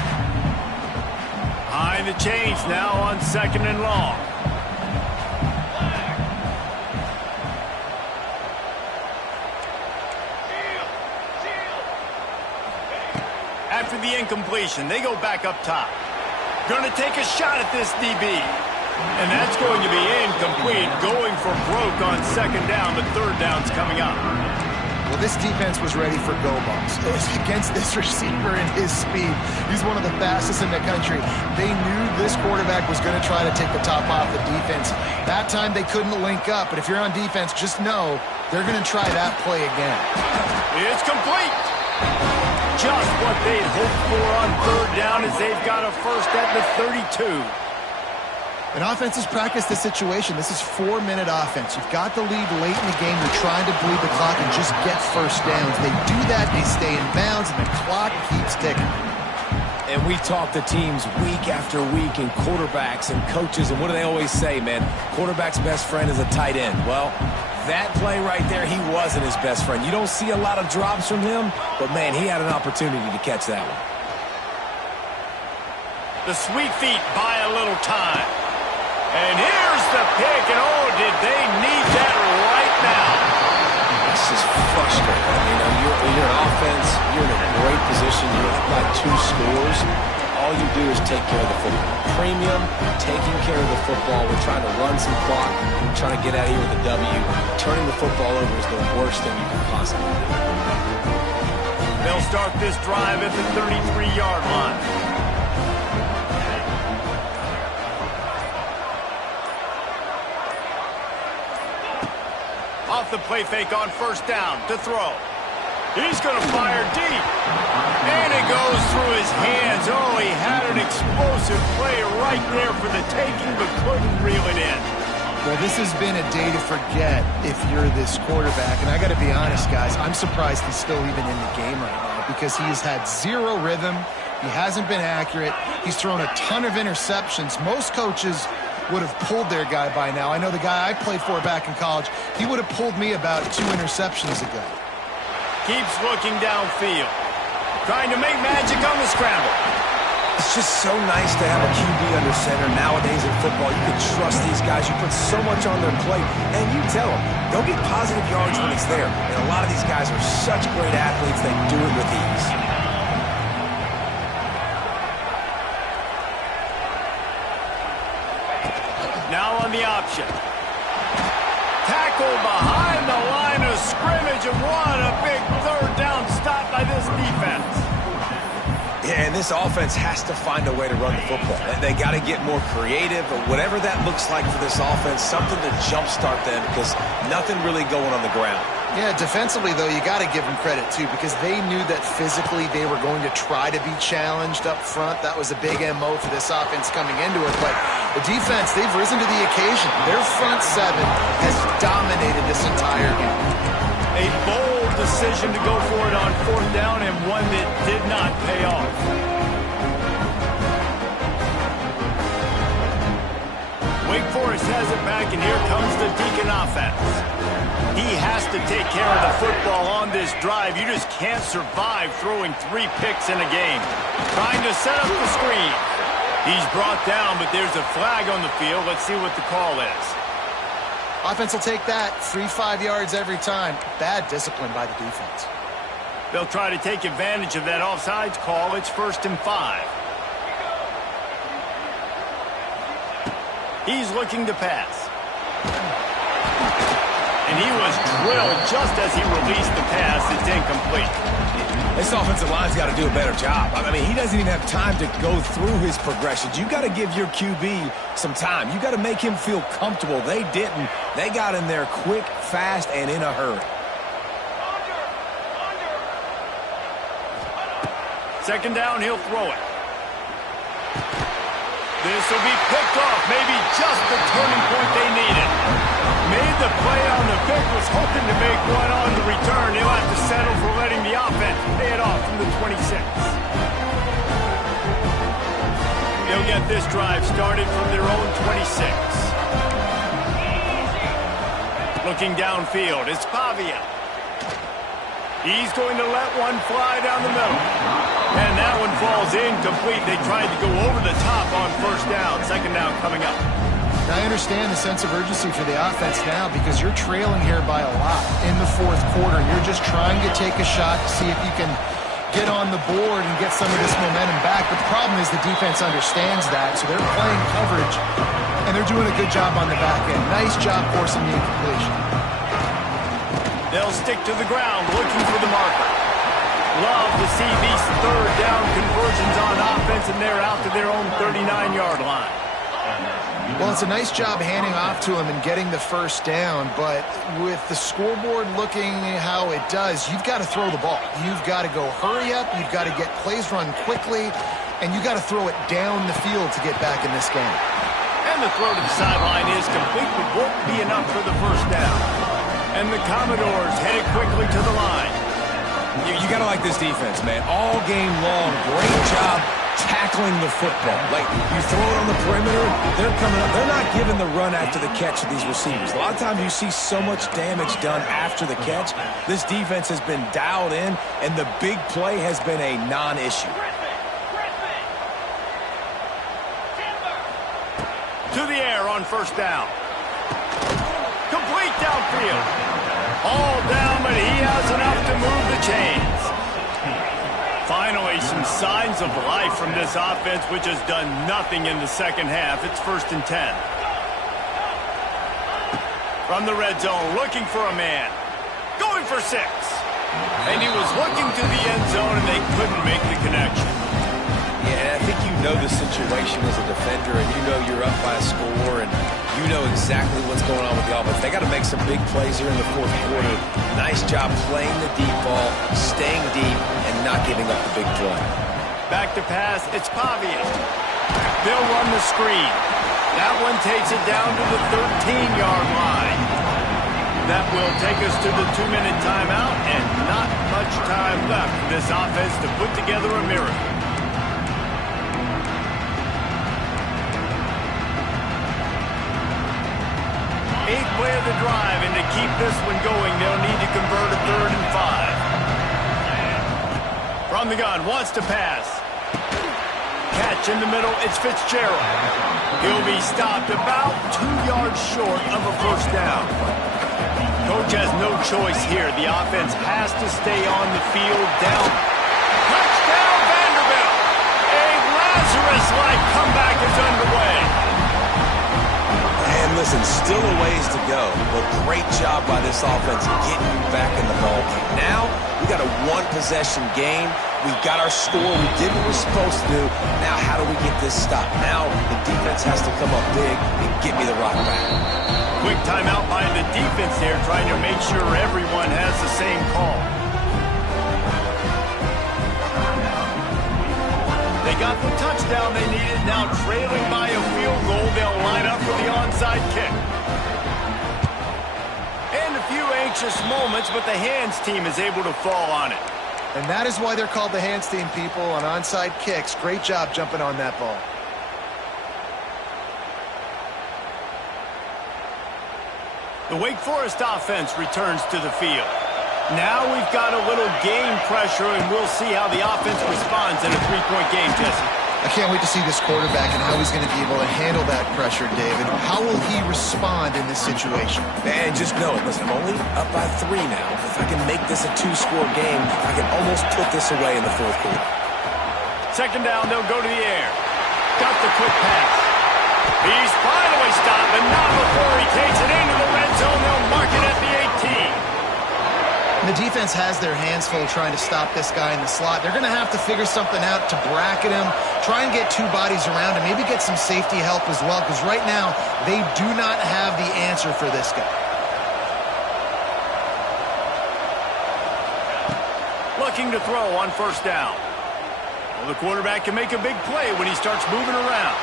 Behind the chains now on 2nd and long. After the incompletion, they go back up top. Going to take a shot at this DB. And that's going to be incomplete, going for broke on 2nd down, but 3rd down's coming up. Well, this defense was ready for go balls. It was against this receiver and his speed. He's one of the fastest in the country. They knew this quarterback was going to try to take the top off the defense. That time they couldn't link up, but if you're on defense, just know they're going to try that play again. It's complete. Just what they'd hoped for on 3rd down as they've got a first at the 32. And offenses practice this situation. This is 4-minute offense. You've got the lead late in the game. You're trying to bleed the clock and just get first downs. They do that, they stay in bounds, and the clock keeps ticking. And we talk to teams week after week, and quarterbacks and coaches, and what do they always say, man? Quarterback's best friend is a tight end. Well, that play right there, he wasn't his best friend. You don't see a lot of drops from him, but, man, he had an opportunity to catch that one. The sweet feet buy a little time. And here's the pick, and oh, did they need that right now. It's just frustrating. You know, you're an offense, you're in a great position, you're up by 2 scores. All you do is take care of the football. Premium, taking care of the football. We're trying to run some clock. We're trying to get out of here with a W. Turning the football over is the worst thing you can possibly do. They'll start this drive at the 33-yard line. Off the play fake on first down to throw. He's going to fire deep. And it goes through his hands. Oh, he had an explosive play right there for the taking, but couldn't reel it in. Well, this has been a day to forget if you're this quarterback. And I got to be honest, guys, I'm surprised he's still even in the game right now because he has had 0 rhythm. He hasn't been accurate. He's thrown a ton of interceptions. Most coaches would have pulled their guy by now. I know the guy I played for back in college, he would have pulled me about 2 interceptions ago. Keeps looking downfield. Trying to make magic on the scramble. It's just so nice to have a QB under center. Nowadays in football, you can trust these guys. You put so much on their plate, and you tell them, go get positive yards when it's there. And a lot of these guys are such great athletes, they do it with ease. Now on the option. Tackle behind the line of scrimmage, and what a big third down stop by this defense. Yeah, and this offense has to find a way to run the football. They got to get more creative, or whatever that looks like for this offense, something to jumpstart them, because nothing really going on the ground. Yeah, defensively, though, you got to give them credit, too, because they knew that physically they were going to try to be challenged up front. That was a big MO for this offense coming into it. But the defense, they've risen to the occasion. Their front seven has dominated this entire game. A bold decision to go for it on 4th down, and one that did not pay off. Wake Forest has it back, and here comes the Deacon offense. He has to take care of the football on this drive. You just can't survive throwing 3 picks in a game. Trying to set up the screen. He's brought down, but there's a flag on the field. Let's see what the call is. Offense will take that. 3-5 yards every time. Bad discipline by the defense. They'll try to take advantage of that offsides call. It's 1st and 5. He's looking to pass. And he was drilled just as he released the pass. It's incomplete. This offensive line's got to do a better job. I mean, he doesn't even have time to go through his progressions. You got to give your QB some time. You got to make him feel comfortable. They didn't. They got in there quick, fast, and in a hurry. 2nd down, he'll throw it. This will be picked off. Maybe just the turning point they needed. Made the play on the pick, was hoping to make one on the return. He'll have to settle for letting the offense pay it off from the 26. They'll get this drive started from their own 26. Looking downfield, it's Pavia. He's going to let one fly down the middle. And that one falls incomplete. They tried to go over the top on 1st down. 2nd down coming up. I understand the sense of urgency for the offense now because you're trailing here by a lot in the 4th quarter. You're just trying to take a shot to see if you can get on the board and get some of this momentum back. The problem is the defense understands that, so they're playing coverage, and they're doing a good job on the back end. Nice job forcing the incompletion. They'll stick to the ground looking for the marker. Love to see these 3rd down conversions on offense, and they're out to their own 39-yard line. Well, it's a nice job handing off to him and getting the 1st down, but with the scoreboard looking how it does, you've got to throw the ball. You've got to go hurry up, you've got to get plays run quickly, and you've got to throw it down the field to get back in this game. And the throw to the sideline is complete, but won't be enough for the 1st down. And the Commodores headed quickly to the line. You got to like this defense, man. All game long, great job tackling the football. Like, you throw it on the perimeter, they're coming up. They're not giving the run after the catch to these receivers. A lot of times you see so much damage done after the catch. This defense has been dialed in, and the big play has been a non-issue. To the air on 1st down. Complete downfield. All down, but he has enough to move the chains. Finally, some signs of life from this offense, which has done nothing in the 2nd half. It's 1st and 10. From the red zone, looking for a man. Going for 6. And he was looking to the end zone, and they couldn't make the connection. Yeah, I think you know the situation as a defender, and you know you're up by a score, and you know exactly what's going on with the offense. They got to make some big plays here in the 4th quarter. Nice job playing the deep ball, staying deep, and not giving up the big play. Back to pass, it's Pavia. They'll run the screen. That one takes it down to the 13-yard line. That will take us to the 2-minute timeout, and not much time left for this offense to put together a miracle. the drive, and to keep this one going, they'll need to convert a 3rd and 5. From the gun, wants to pass. Catch in the middle, it's Fitzgerald. He'll be stopped about 2 yards short of a first down. Coach has no choice here. The offense has to stay on the field down. Touchdown, Vanderbilt! A Lazarus-like comeback is underway. And listen, still a ways to go, but great job by this offense getting you back in the ball game. Now, we got a one-possession game. We got our score. We did what we're supposed to do. Now, how do we get this stopped? Now, the defense has to come up big and get me the rock back. Quick timeout by the defense there, trying to make sure everyone has the same call. They got the touchdown they needed. Now trailing by a field goal, they'll line up for the onside kick. And a few anxious moments, but the hands team is able to fall on it. And that is why they're called the hands team, people, on onside kicks. Great job jumping on that ball. The Wake Forest offense returns to the field. Now we've got a little game pressure, and we'll see how the offense responds in a 3-point game, Jesse. I can't wait to see this quarterback and how he's going to be able to handle that pressure, David. How will he respond in this situation? Man, just know it. Listen, I'm only up by 3 now. If I can make this a 2-score game, I can almost put this away in the 4th quarter. Second down, they'll go to the air. Got the quick pass. He's finally stopped, and not before he takes it into the red zone. They'll mark it at the 18. And the defense has their hands full trying to stop this guy in the slot. They're going to have to figure something out to bracket him, try and get 2 bodies around him, maybe get some safety help as well, because right now they do not have the answer for this guy. Looking to throw on first down. Well, the quarterback can make a big play when he starts moving around.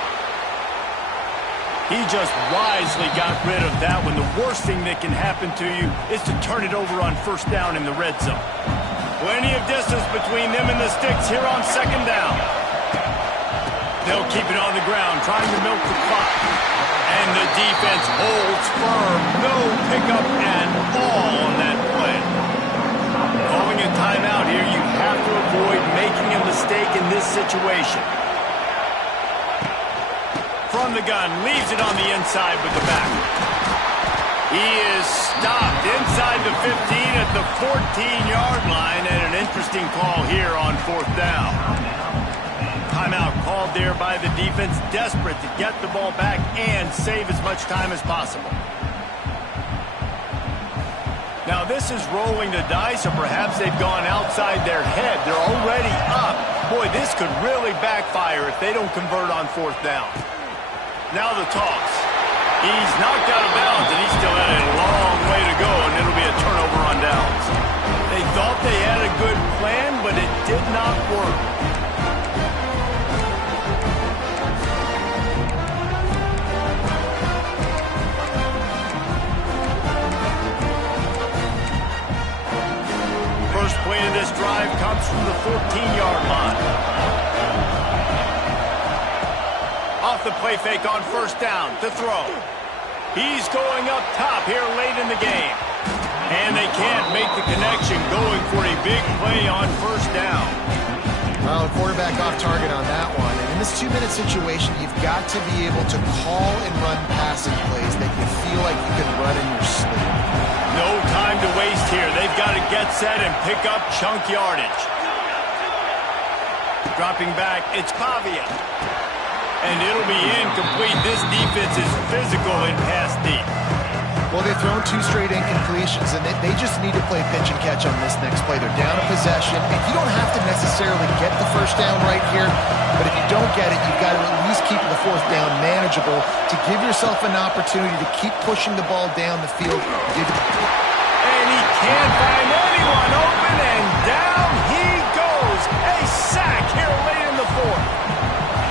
He just wisely got rid of that one. The worst thing that can happen to you is to turn it over on first down in the red zone. Plenty of distance between them and the sticks here on second down. They'll keep it on the ground, trying to milk the clock. And the defense holds firm. No pickup at all on that play. Calling a timeout here, you have to avoid making a mistake in this situation. From the gun, leaves it on the inside with the back. He is stopped inside the 15 at the 14-yard line, and an interesting call here on 4th down. Timeout called there by the defense, desperate to get the ball back and save as much time as possible. Now this is rolling the dice, or perhaps they've gone outside their head. They're already up. Boy, this could really backfire if they don't convert on 4th down. Now the toss. He's knocked out of bounds, and he still had a long way to go, and it'll be a turnover on downs. They thought they had a good plan, but it did not work. First play of this drive comes from the 14-yard line. Off the play fake on first down to throw. He's going up top here late in the game. And they can't make the connection, going for a big play on first down. Well, the quarterback off target on that one. And in this 2-minute situation, you've got to be able to call and run passing plays that you feel like you can run in your sleep. No time to waste here. They've got to get set and pick up chunk yardage. Dropping back, it's Pavia. And it'll be incomplete. This defense is physical and pass deep. Well, they've thrown 2 straight incompletions, and they just need to play pitch and catch on this next play. They're down a possession, and you don't have to necessarily get the first down right here, but if you don't get it, you've got to at least keep the 4th down manageable to give yourself an opportunity to keep pushing the ball down the field. And he can't find anyone open, and down he goes. A sack here late in the 4th.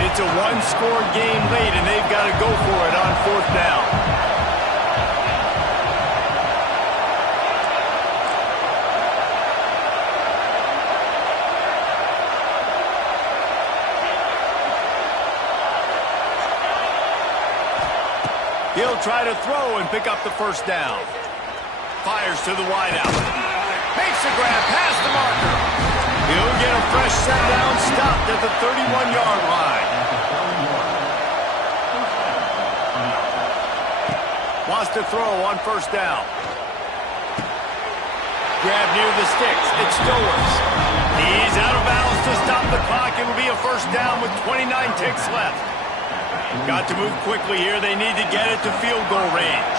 It's a 1-score game late, and they've got to go for it on 4th down. He'll try to throw and pick up the first down. Fires to the wideout. Makes a grab past the marker. He'll get a fresh set down, stopped at the 31-yard line. Wants to throw on first down. Grab near the sticks. It still works. He's out of bounds to stop the clock. It will be a first down with 29 ticks left. Got to move quickly here. They need to get it to field goal range.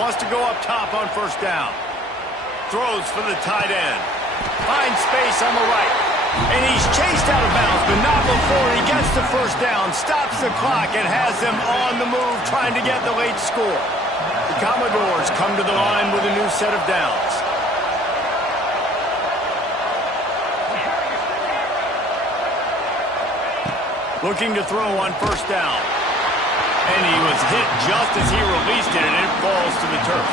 Wants to go up top on first down. Throws for the tight end. Finds space on the right. And he's chased out of bounds, but not before he gets the first down. Stops the clock and has them on the move, trying to get the late score. The Commodores come to the line with a new set of downs. Looking to throw on first down. And he was hit just as he released it, and it falls to the turf.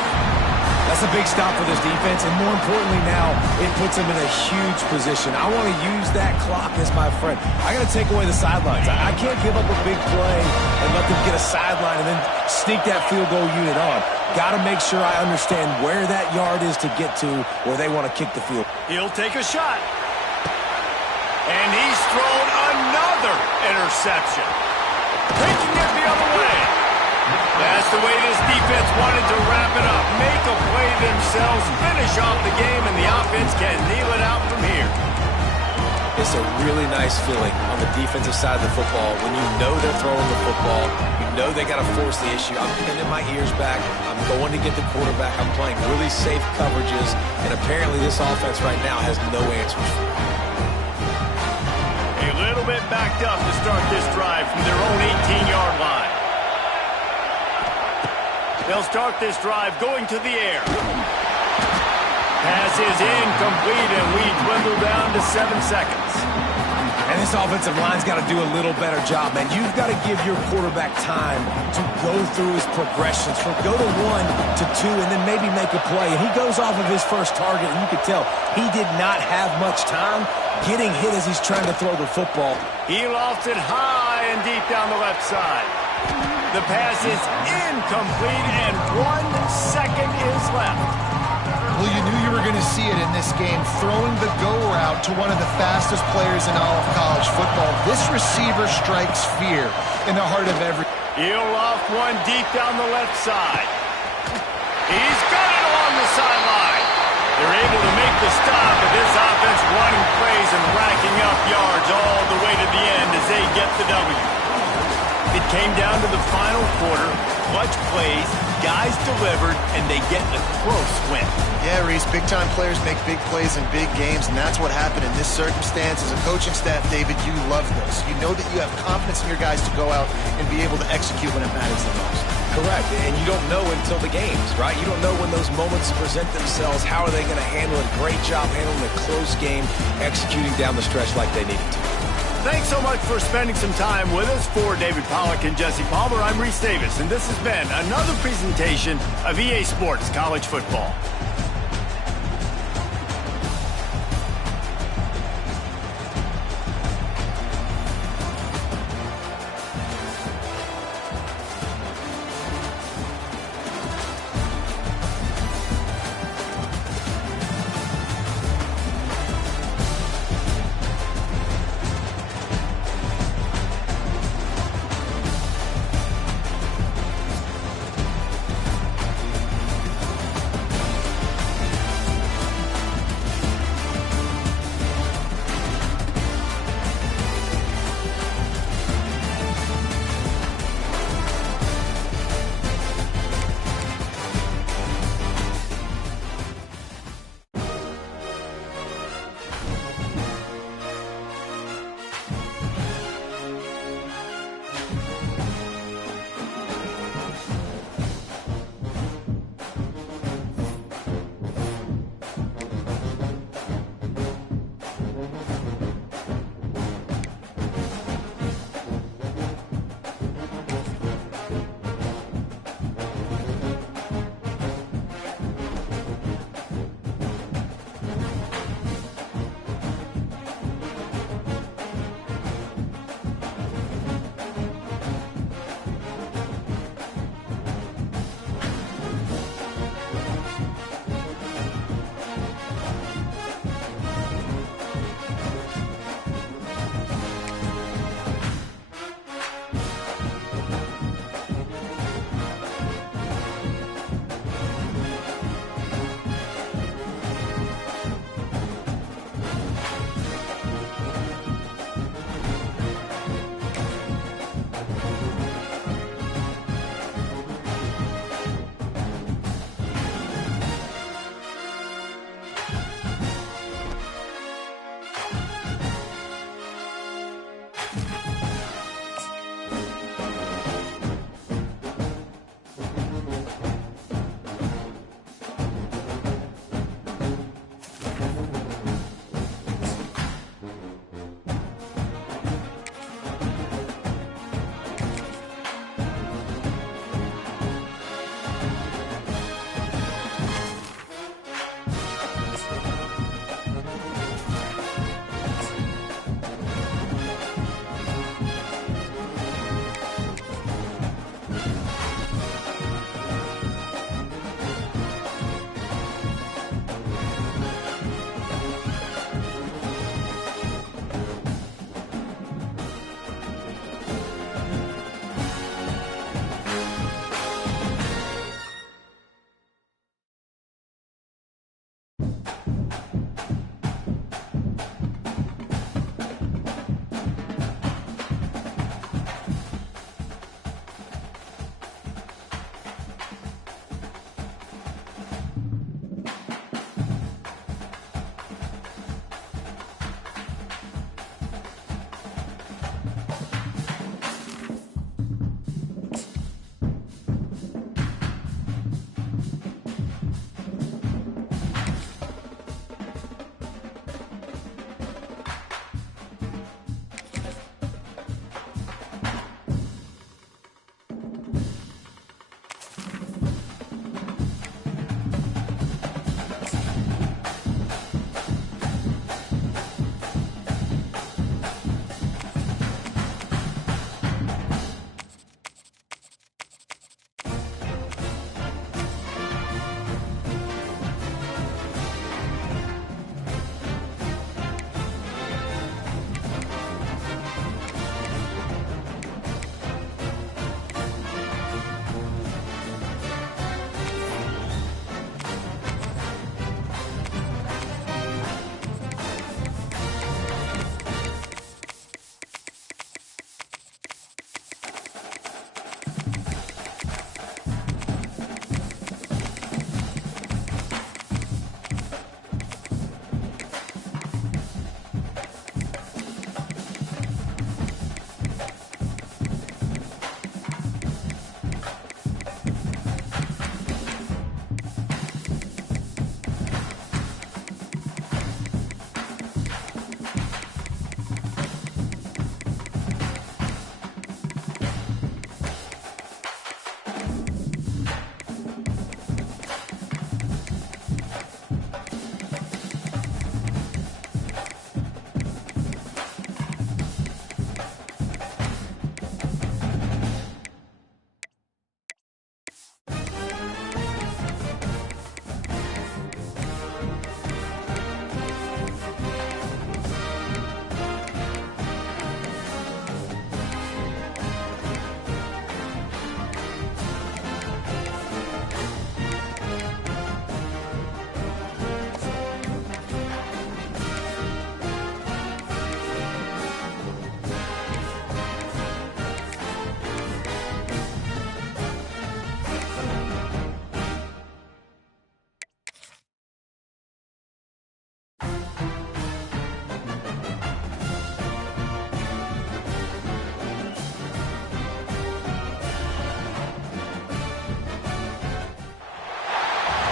That's a big stop for this defense, and more importantly now, it puts them in a huge position. I want to use that clock as my friend. I got to take away the sidelines. I can't give up a big play and let them get a sideline and then sneak that field goal unit on. Got to make sure I understand where that yard is to get to where they want to kick the field. He'll take a shot. And he's thrown another interception. Taking it the other way. That's the way this defense wanted to wrap it up. Make a play themselves, finish off the game, and the offense can kneel it out from here. It's a really nice feeling on the defensive side of the football when you know they're throwing the football. You know they got to force the issue. I'm pinning my ears back. I'm going to get the quarterback. I'm playing really safe coverages, and apparently this offense right now has no answers for it. A little bit backed up to start this drive from their own 18-yard line. They'll start this drive going to the air. Pass is incomplete, and we dwindle down to 7 seconds. And this offensive line's got to do a little better job, man. You've got to give your quarterback time to go through his progressions, from go to 1 to 2, and then maybe make a play. And he goes off of his first target, and you could tell he did not have much time getting hit as he's trying to throw the football. He lofts it high and deep down the left side. The pass is incomplete, and 1 second is left. Well, you knew you were going to see it in this game, throwing the go route to one of the fastest players in all of college football. This receiver strikes fear in the heart of every... He'll loft one deep down the left side. He's got it along the sideline. They're able to make the stop, but this offense running plays and racking up yards all the way to the end as they get the W. It came down to the final quarter. Clutch plays, guys delivered, and they get a close win. Yeah, Reese, big-time players make big plays in big games, and that's what happened in this circumstance. As a coaching staff, David, you love this. You know that you have confidence in your guys to go out and be able to execute when it matters the most. Correct, and you don't know until the games, right? You don't know when those moments present themselves. How are they going to handle it? Great job handling a close game, executing down the stretch like they needed to. Thanks so much for spending some time with us. For David Pollack and Jesse Palmer, I'm Reese Davis, and this has been another presentation of EA Sports College Football.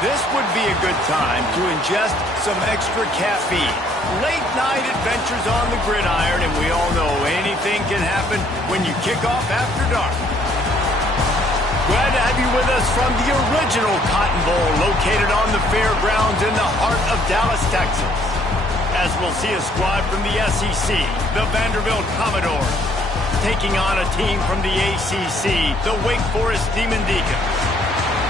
This would be a good time to ingest some extra caffeine. Late night adventures on the gridiron, and we all know anything can happen when you kick off after dark. Glad to have you with us from the original Cotton Bowl located on the fairgrounds in the heart of Dallas, Texas. As we'll see a squad from the SEC, the Vanderbilt Commodores, taking on a team from the ACC, the Wake Forest Demon Deacons.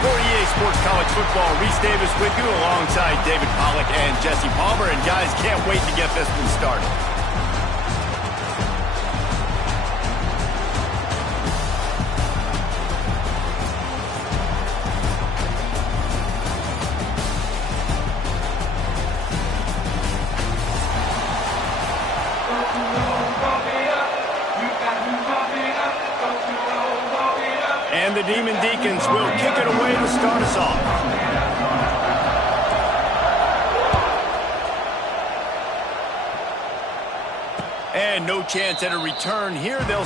For EA Sports College Football, Reese Davis with you alongside David Pollack and Jesse Palmer. And guys, can't wait to get this one started. And the Demon Deacons will kick it away to start us off. And no chance at a return here. They'll...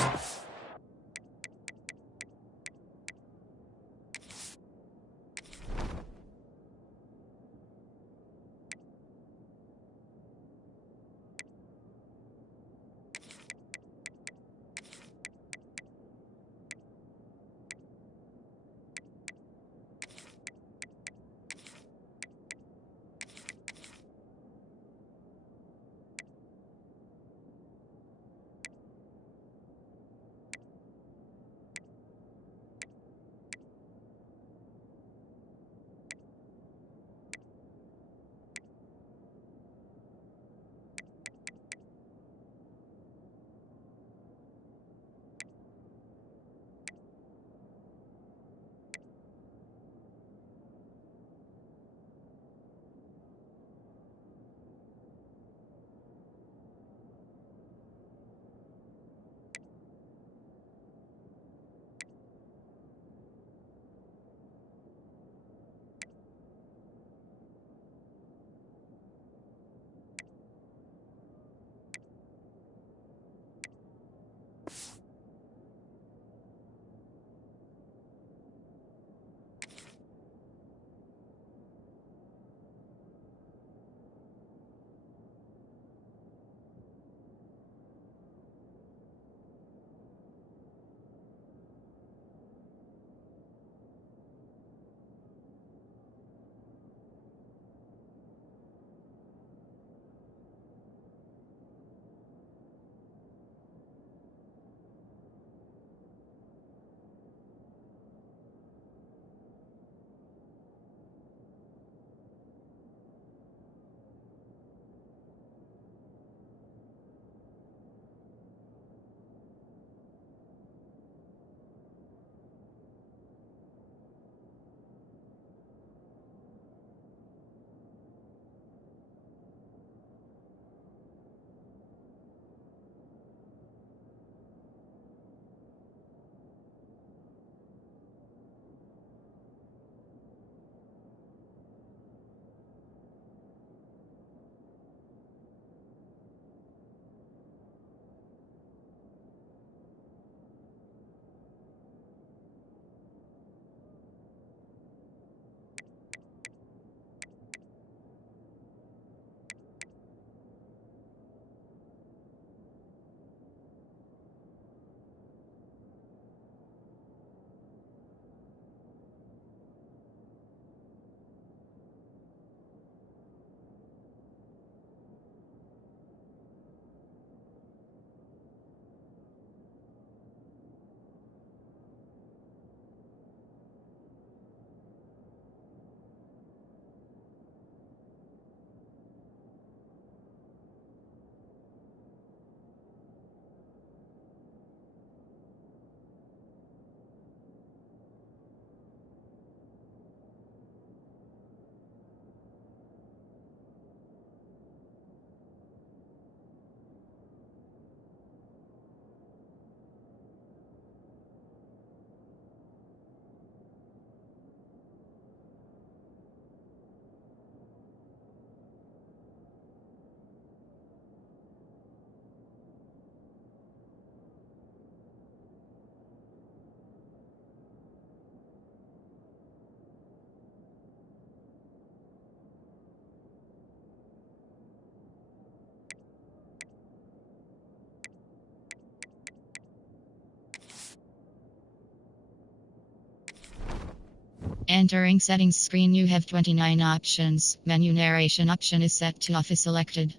Entering settings screen, you have 29 options. Menu narration option is set to off is selected.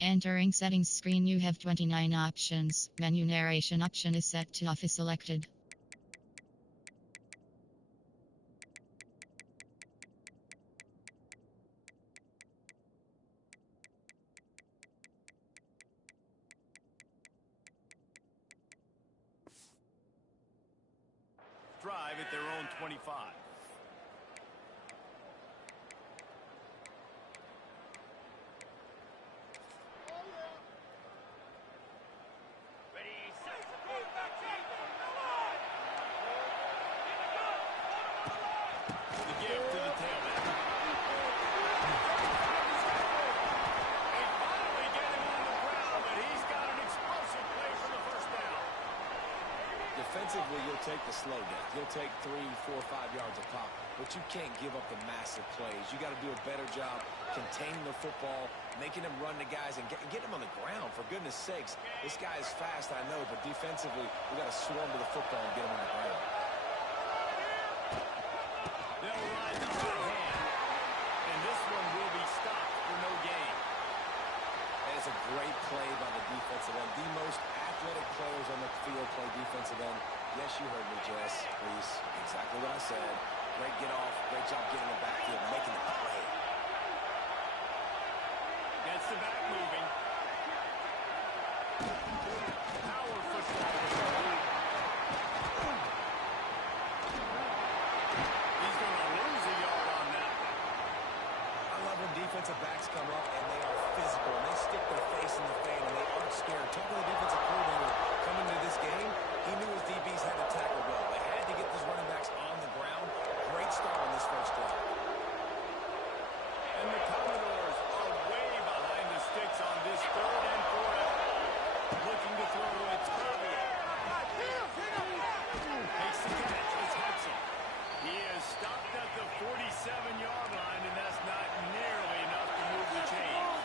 Entering settings screen, you have 29 options. Menu narration option is set to off is selected. Drive at their own 25. Defensively, you'll take the slow down. You'll take 3, 4, 5 yards a pop, but you can't give up the massive plays. You got to do a better job containing the football, making them run the guys, and get them on the ground. For goodness sakes, this guy is fast, I know, but defensively, we got to swarm to the football and get him on the ground. They'll ride the hot hand, and this one will be stopped for no gain. And it's a great play by the defensive end. The most athletic players on the field play defensive end. Yes, you heard me, Jess. Please, exactly what I said. Great get off. Great job getting the backfield, making the play. Gets the back moving. Power football. He's going to lose a yard on that. defensive backs come up, and they are physical, and they stick their face in the fan, and they aren't scared. Talking to the defensive coordinator coming into this game, he knew his DBs had to tackle well. They had to get these running backs on the ground. Great start on this first drive. And the Commodores are way behind the sticks on this 3rd and 4. Looking to throw it. Makes the catch. It's Hudson. He is stopped at the 47-yard line, and that's not nearly enough to move the chains.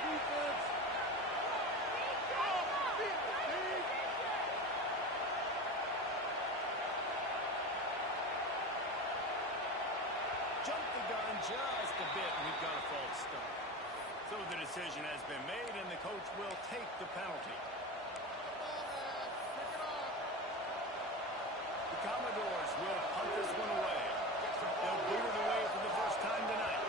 Jumped the gun just a bit, and we've got a false start. So the decision has been made, and the coach will take the penalty. The Commodores will punt this one away. They'll boot it away for the first time tonight.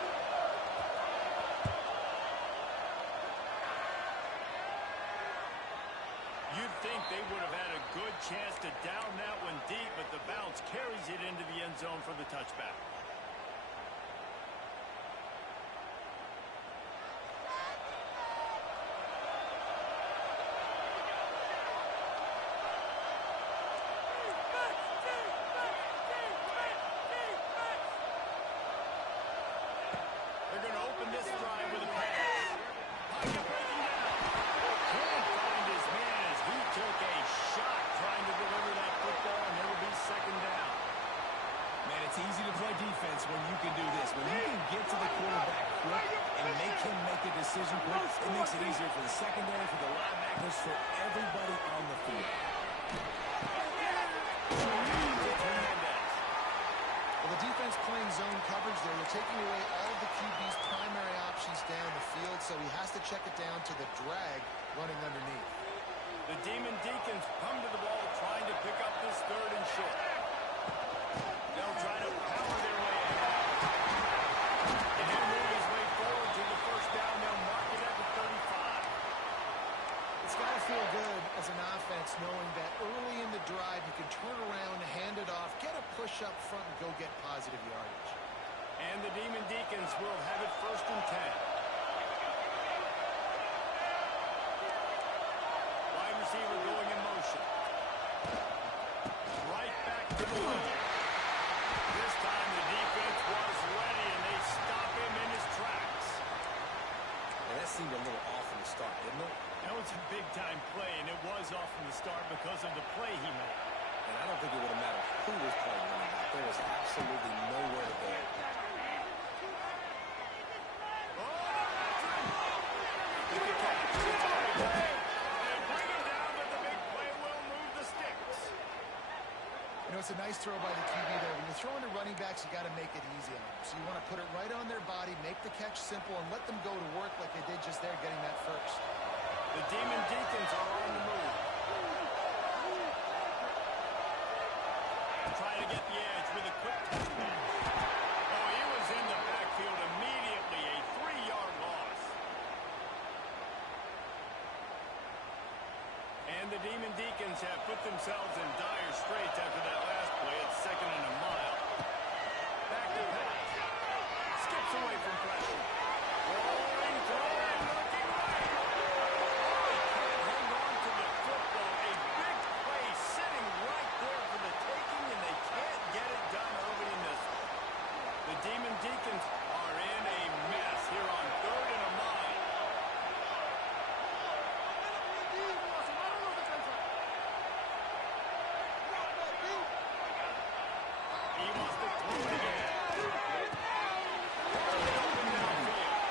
You'd think they would have had a good chance to down that one deep, but the bounce carries it into the end zone for the touchback. Defense when you can do this. When you can get to the quarterback quick and make him make a decision quick, it makes it easier for the secondary, for the linebackers, for everybody on the field. Well, the defense playing zone coverage there. They're taking away all of the QB's primary options down the field, so he has to check it down to the drag running underneath. The Demon Deacons come to the ball trying to pick up this 3rd and short. They'll try to power their way in. And he'll move his way forward to the first down. They'll mark it at the 35. It's got to feel good as an offense knowing that early in the drive you can turn around, hand it off, get a push up front, and go get positive yardage. And the Demon Deacons will have it 1st and 10. Wide receiver going in motion. Right back to the line. This time the defense was ready, and they stop him in his tracks. And that seemed a little off from the start, didn't it? That was a big-time play, and it was off from the start because of the play he made. And I don't think it would have mattered who was playing running back. There was absolutely nowhere to go. You know, it's a nice throw by the QB there. When you're throwing to running backs, you got to make it easy on them. So you want to put it right on their body, make the catch simple, and let them go to work like they did just there, getting that first. The Demon Deacons are on the move. Trying to get the edge with a quick touchdown. Oh, he was in the backfield immediately. A 3-yard loss. And the Demon Deacons have put themselves in dire straits after that last play. It's 2nd and a mile. Back to pass. Skips away from pressure. Rolling, throwing, looking right. He can't hang on to the football. A big play sitting right there for the taking, and they can't get it done early in this one. The Demon Deacons are in a mess here on 3rd and a mile. He wants to throw it again. Open downfield.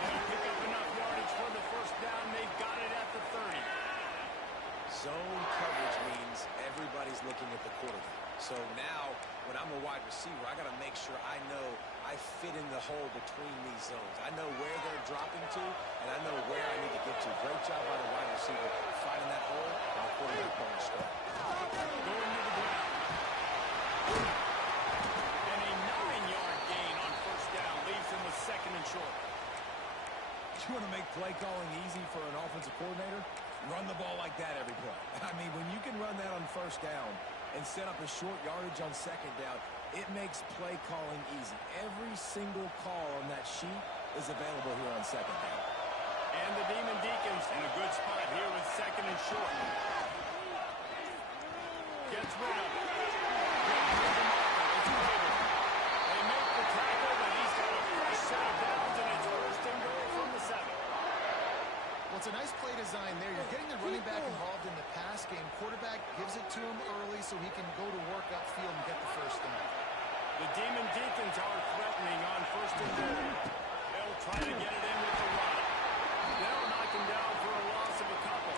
They'll pick up enough yardage for the first down. They've got it at the 30. Zone coverage means everybody's looking at the quarterback. So now, when I'm a wide receiver, I got to make sure I know I fit in the hole between these zones. I know where they're dropping to, and I know where I need to get to. Great job by the wide receiver finding that hole, and the quarterback going straight. Going to the ground. And a 9-yard gain on first down leaves him with 2nd and short. You want to make play calling easy for an offensive coordinator? Run the ball like that every play. I mean, when you can run that on first down and set up a short yardage on 2nd down, It makes play calling easy. Every single call on that sheet is available here on second down. And the Demon Deacons in a good spot here with second and short. Gets rid of it. It's Raven. They make the tackle, but he's got a fresh set of downs, and it's first and goal from the 7. Well, it's a nice play design there. You're getting the running back involved in the pass game. Quarterback gives it to him early so he can go to work upfield and get the first down. The Demon Deacons are threatening on first and goal. They'll try to get it in with the run. They'll knock him down for a loss of a couple.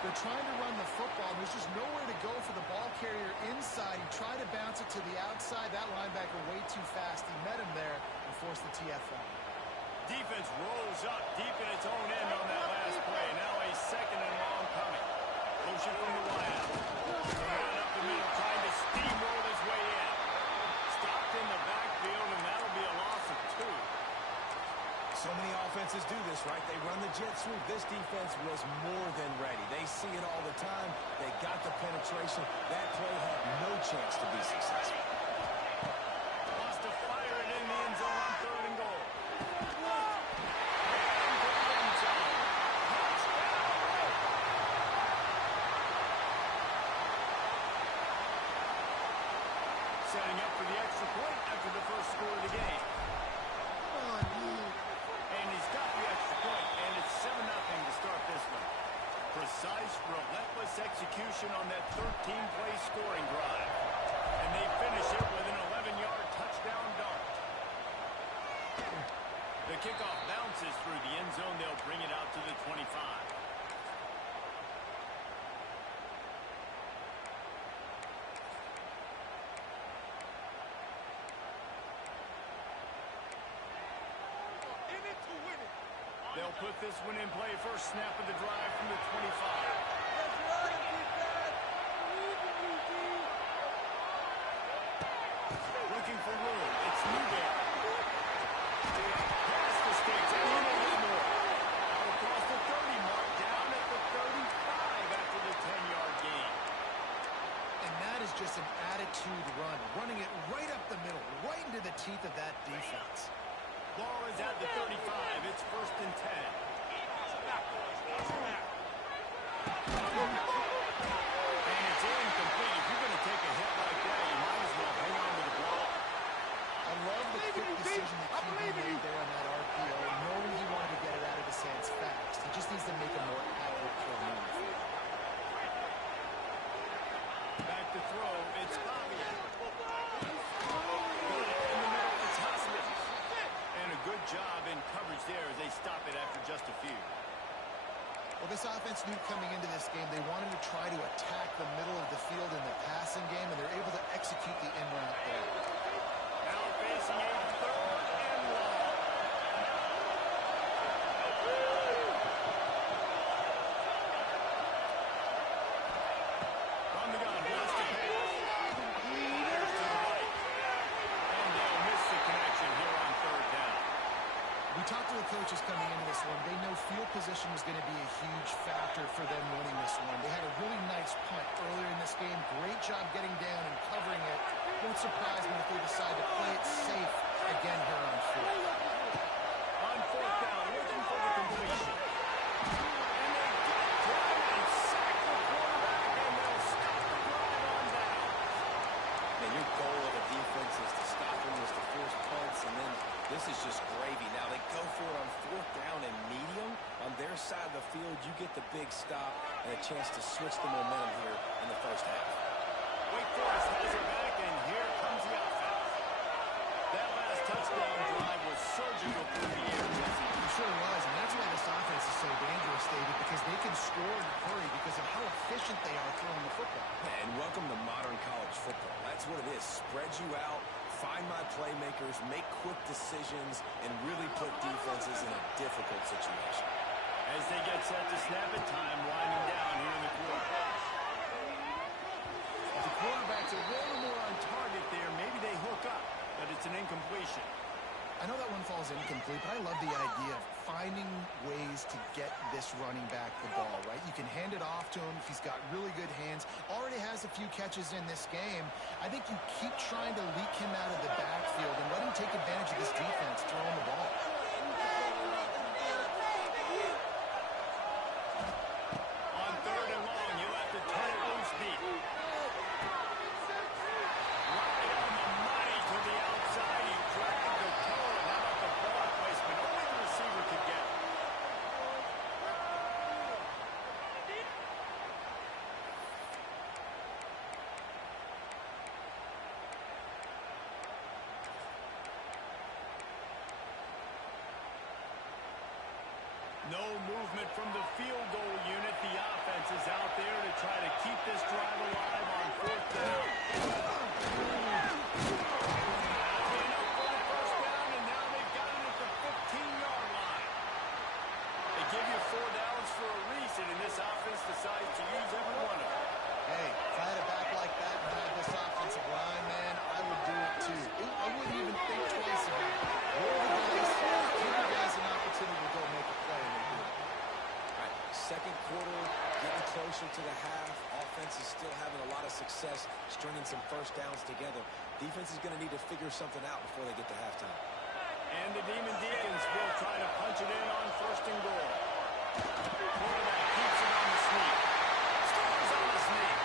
They're trying to run the football. There's just nowhere to go for the ball carrier inside. He tried to bounce it to the outside. That linebacker way too fast. He met him there and forced the TFL. Defense rolls up deep in its own end on that last play. Now a second and long coming. Motion from the wideout. Ran up the middle, trying to steamroll his way in. Stopped in the backfield, and that'll be a loss of 2. So many offenses do this, right? They run the jet sweep. This defense was more than ready. They see it all the time. They got the penetration. That play had no chance to be successful. Wants to fire it in the end zone on third and goal. Setting up for the extra point after the first score of the game. And he's got the extra point, and it's 7-0 to start this one. Precise, relentless execution on that 13-play scoring drive. And they finish it with an 11-yard touchdown dart. The kickoff bounces through the end zone. They'll bring it out to the 25. They'll put this one in play. First snap of the drive from the 25. Looking for room. It's Newberry. Pass the sticks. And a little more. Out across the 30 mark. Down at the 35 after the 10-yard gain. And that is just an attitude run. Running it right up the middle. Right into the teeth of that defense. Ball is at the 35. It's first and 10. And it's incomplete. If you're going to take a hit like that, you might as well hang on to the ball. I love the quick decision that QB made there on that RPO, knowing he wanted to get it out of his hands fast. He just needs to make a more accurate throw move. Back to throw. It's Bobby. Got it in the middle. It's Hoskins. And a good job in coverage there as they stop it after just a few. Well, this offense knew coming into this game they wanted to try to attack the middle of the field in the passing game, and they're able to execute the in route there. Now facing a third and long. From the gun, wants to pass. Fires to the right. And they'll miss the connection here on third down. We talked to the coaches coming into this one. They know field position was going to be a huge factor for them winning this one. They had a really nice punt earlier in this game. Great job getting down and covering it. Won't surprise me if they decide to play it safe again here on fourth. On fourth down, looking for the completion. And they get to him and sack the quarterback, and they'll stop the drive on down. And your goal of a defense is to stop them, is to force punts, and then this is just gravy. Now they go for it on fourth down and medium. On their side of the field, you get the big stop and a chance to switch the momentum here in the first half. Wake Forest has it back, and here comes the offense. That last touchdown drive was surgical through the air, Jesse. It sure was, and that's why this offense is so dangerous, David, because they can score in a hurry because of how efficient they are throwing the football. And welcome to modern college football. That's what it is. Spread you out, find my playmakers, make quick decisions, and really put defenses in a difficult situation. As they get set to snap it, time winding down here in the quarter. If the quarterback's a little more on target there, maybe they hook up, but it's an incompletion. I know that one falls incomplete, but I love the idea of finding ways to get this running back the ball, right? You can hand it off to him if he's got really good hands. Already has a few catches in this game. I think you keep trying to leak him out of the backfield and let him take advantage of this defense throwing the ball. On 3rd and long, you'll have to turn it loose deep. Right on the money to the outside. He dragged the toe. How about the ball placement? Only the receiver could get it. No movement from the field goal unit. The offense is out there to try to keep this drive alive on 4th down. Enough for the 1st down, and now they've got it at the 15-yard line. They give you 4 downs for a reason, and this offense decides to use every one of them. Hey, if I had a back like that and had this offensive line, man, I would do it too. I wouldn't even think twice about it. Roll the dice, give the guys an opportunity to go make a play, and they do it. All right, 2nd quarter, getting closer to the half. Offense is still having a lot of success stringing some 1st downs together. Defense is going to need to figure something out before they get to halftime. And the Demon Deacons will try to punch it in on 1st and goal. Quarterback keeps it on the sneak. Scores on the sneak.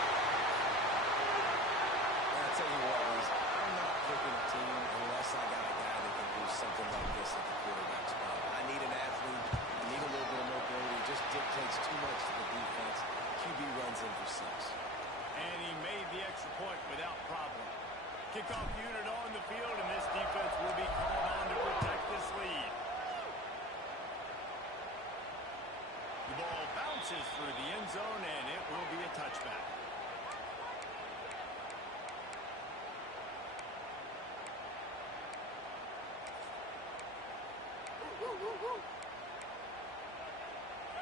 And I'll tell you what, Reese, I'm not picking a team unless I got a guy that can do something like this at the quarterback spot. I need an athlete. I need a little bit of mobility. It just dictates too much to the defense. QB runs in for 6. And he made the extra point without problem. Kickoff unit on the field, and this defense will be called on to protect this lead. The ball bounces through the end zone, and it will be a touchback.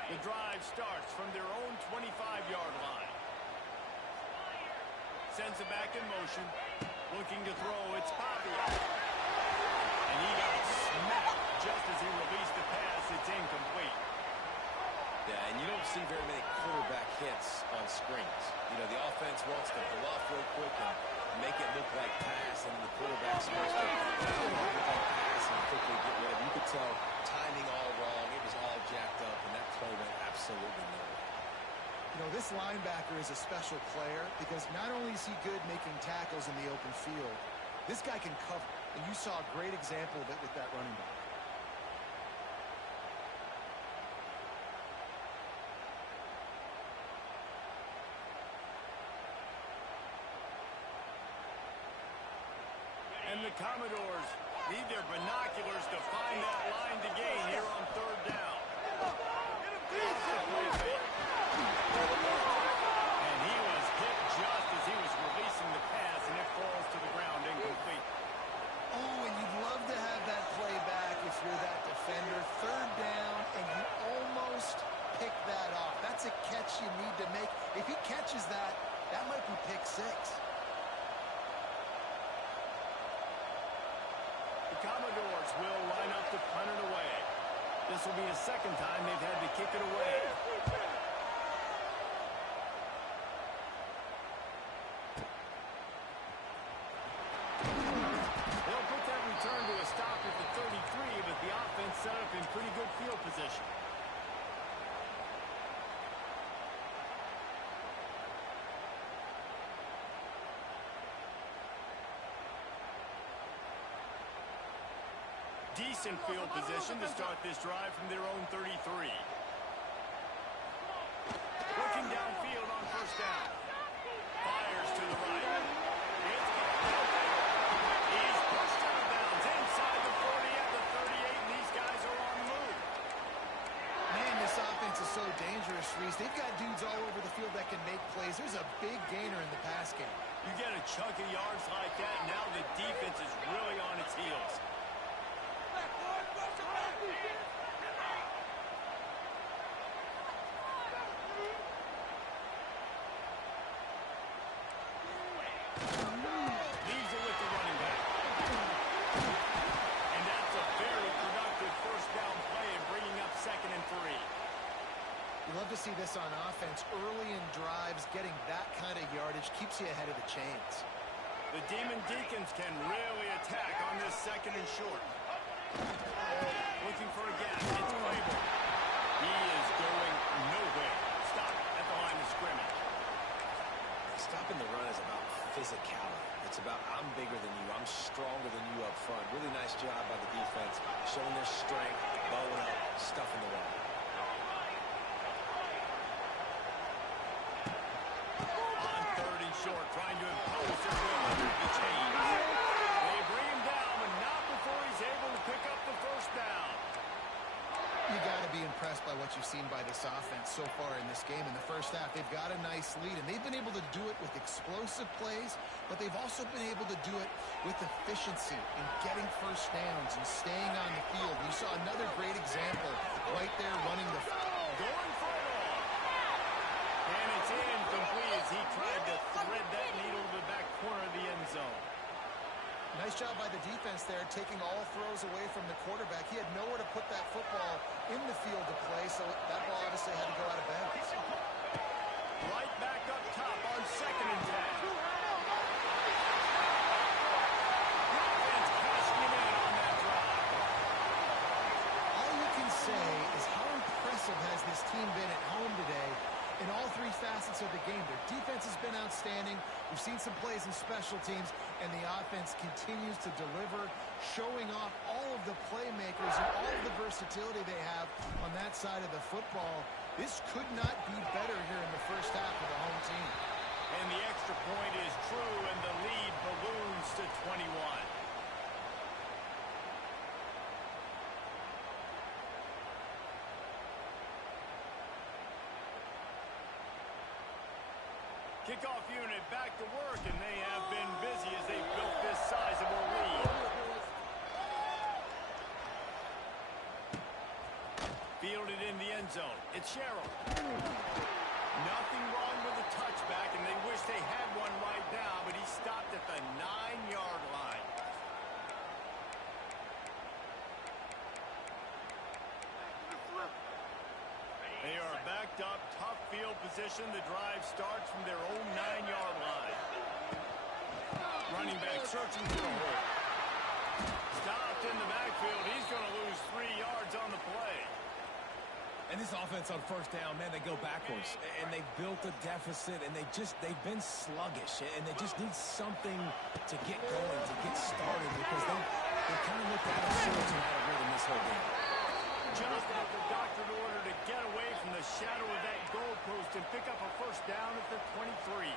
The drive starts from their own 25-yard line. Sends it back in motion. Looking to throw, it's Poppy. And he got smacked just as he released the pass. It's incomplete. Yeah, and you don't see very many quarterback hits on screens. You know, the offense wants to pull off real quick and make it look like pass, and the quarterback's supposed to look like pass and quickly get rid of it. You could tell timing all wrong. It was all jacked up, and that play went absolutely nowhere. You know, this linebacker is a special player because not only is he good making tackles in the open field, this guy can cover. And you saw a great example of it with that running back. And the Commodores need their binoculars to find that line to gain here on 3rd down. And he was hit just as he was releasing the pass, and it falls to the ground incomplete. Oh, and you'd love to have that play back if you're that defender. 3rd down, and you almost pick that off. That's a catch you need to make. If he catches that, that might be pick 6. The Commodores will line up to punt it away. This will be the 2nd time they've had to kick it away. They'll put that return to a stop at the 33, but the offense set up in pretty good field position. Decent field position to start this drive from their own 33. Looking downfield on 1st down. Fires to the right. It's he's pushed out of bounds inside the 40 at the 38, and these guys are on the move. Man, this offense is so dangerous, Reese. They've got dudes all over the field that can make plays. There's a big gainer in the pass game. You get a chunk of yards like that, now the defense is really on its heels. Leaves it with the running back. And that's a very productive 1st down play in bringing this on offense. Early in drives, getting that kind of yardage keeps you ahead of the chains. The Demon Deacons can really attack on this second and short. Looking for a gap. It's Claiborne. He is going nowhere. Stop at the line of scrimmage. Stopping the run is about physicality. It's about I'm bigger than you. I'm stronger than you up front. Really nice job by the defense, showing their strength, bowing up, stuffing the run. On third and short, trying to impose their will under the chains. They bring him down, but not before he's able to pick up the first down. You got to be impressed by what you've seen by this offense so far in this game. In the first half, they've got a nice lead, and they've been able to do it with explosive plays, but they've also been able to do it with efficiency in getting first downs and staying on the field. You saw another great example right there running the... Going for it all. And it's incomplete as he tried to thread that needle to the back corner of the end zone. Nice job by the defense there, taking all throws away from the quarterback. He had nowhere to put that football in the field to play, so that ball obviously had to go out of bounds. Right back up top on second and 10. Defense cashing him in on that drive. All you can say is how impressive has this team been at home today in all three facets of the game. Their defense has been outstanding. We've seen some plays in special teams, and the offense continues to deliver, showing off all of the playmakers and all of the versatility they have on that side of the football. This could not be better here in the first half of the home team. And the extra point is true, and the lead balloons to 21. Kickoff unit back to work, and they have been busy as they built this sizable lead. Fielded in the end zone. It's Sherrill. Nothing wrong with the touchback, and they wish they had one right now, but he stopped at the 9-yard line. They are backed up, tough field position. The drive starts from their own 9-yard line. Running back searching for a hole. Stopped in the backfield. He's going to lose 3 yards on the play. And this offense on first down, man, they go backwards. And they've built a deficit, and they've been sluggish. And they just need something to get going, to get started, because they kind of looked out of sorts and out of rhythm this whole game. Just at the doctored order to get away from the shadow of that goalpost and pick up a first down at the 23.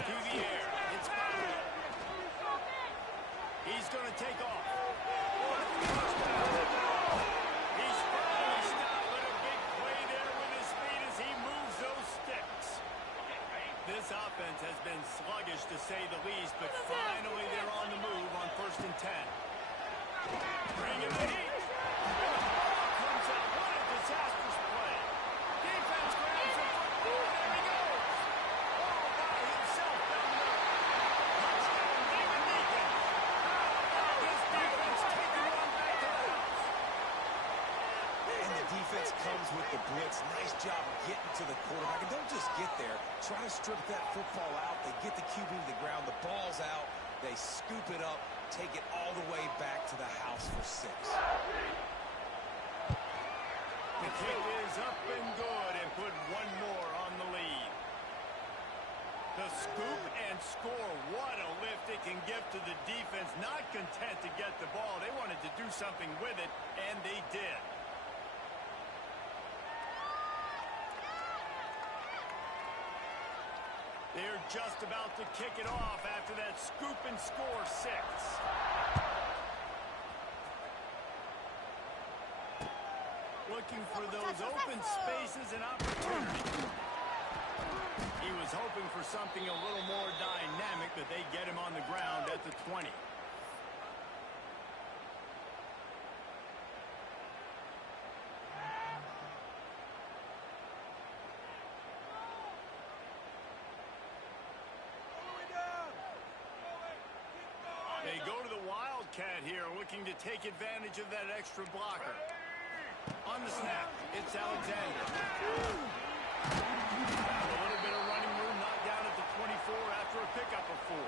To the air. It's Bobby. He's going to take off. He's finally stopped with a big play there with his feet as he moves those sticks. This offense has been sluggish to say the least, but finally they're on the move on first and 10. Bring him the heat. Comes out. What a disastrous play. Defense grabs him for four. There he goes. All by himself down the middle. Touchdown, Demon Deacon. This defense taking one back to the house. And the defense comes with the blitz. Nice job getting to the quarterback. And don't just get there. Try to strip that football out. They get the QB to the ground. The ball's out. They scoop it up, take it all the way back to the house for 6. The kick is up and good and put one more on the lead. The scoop and score. What a lift it can give to the defense. Not content to get the ball. They wanted to do something with it, and they did. They're just about to kick it off after that scoop and score 6. Looking for those open spaces and opportunities. He was hoping for something a little more dynamic, but they get him on the ground at the 20. They go to the Wildcat here, looking to take advantage of that extra blocker. On the snap, it's Alexander. A little bit of running room, knocked down at the 24 after a pickup of 4.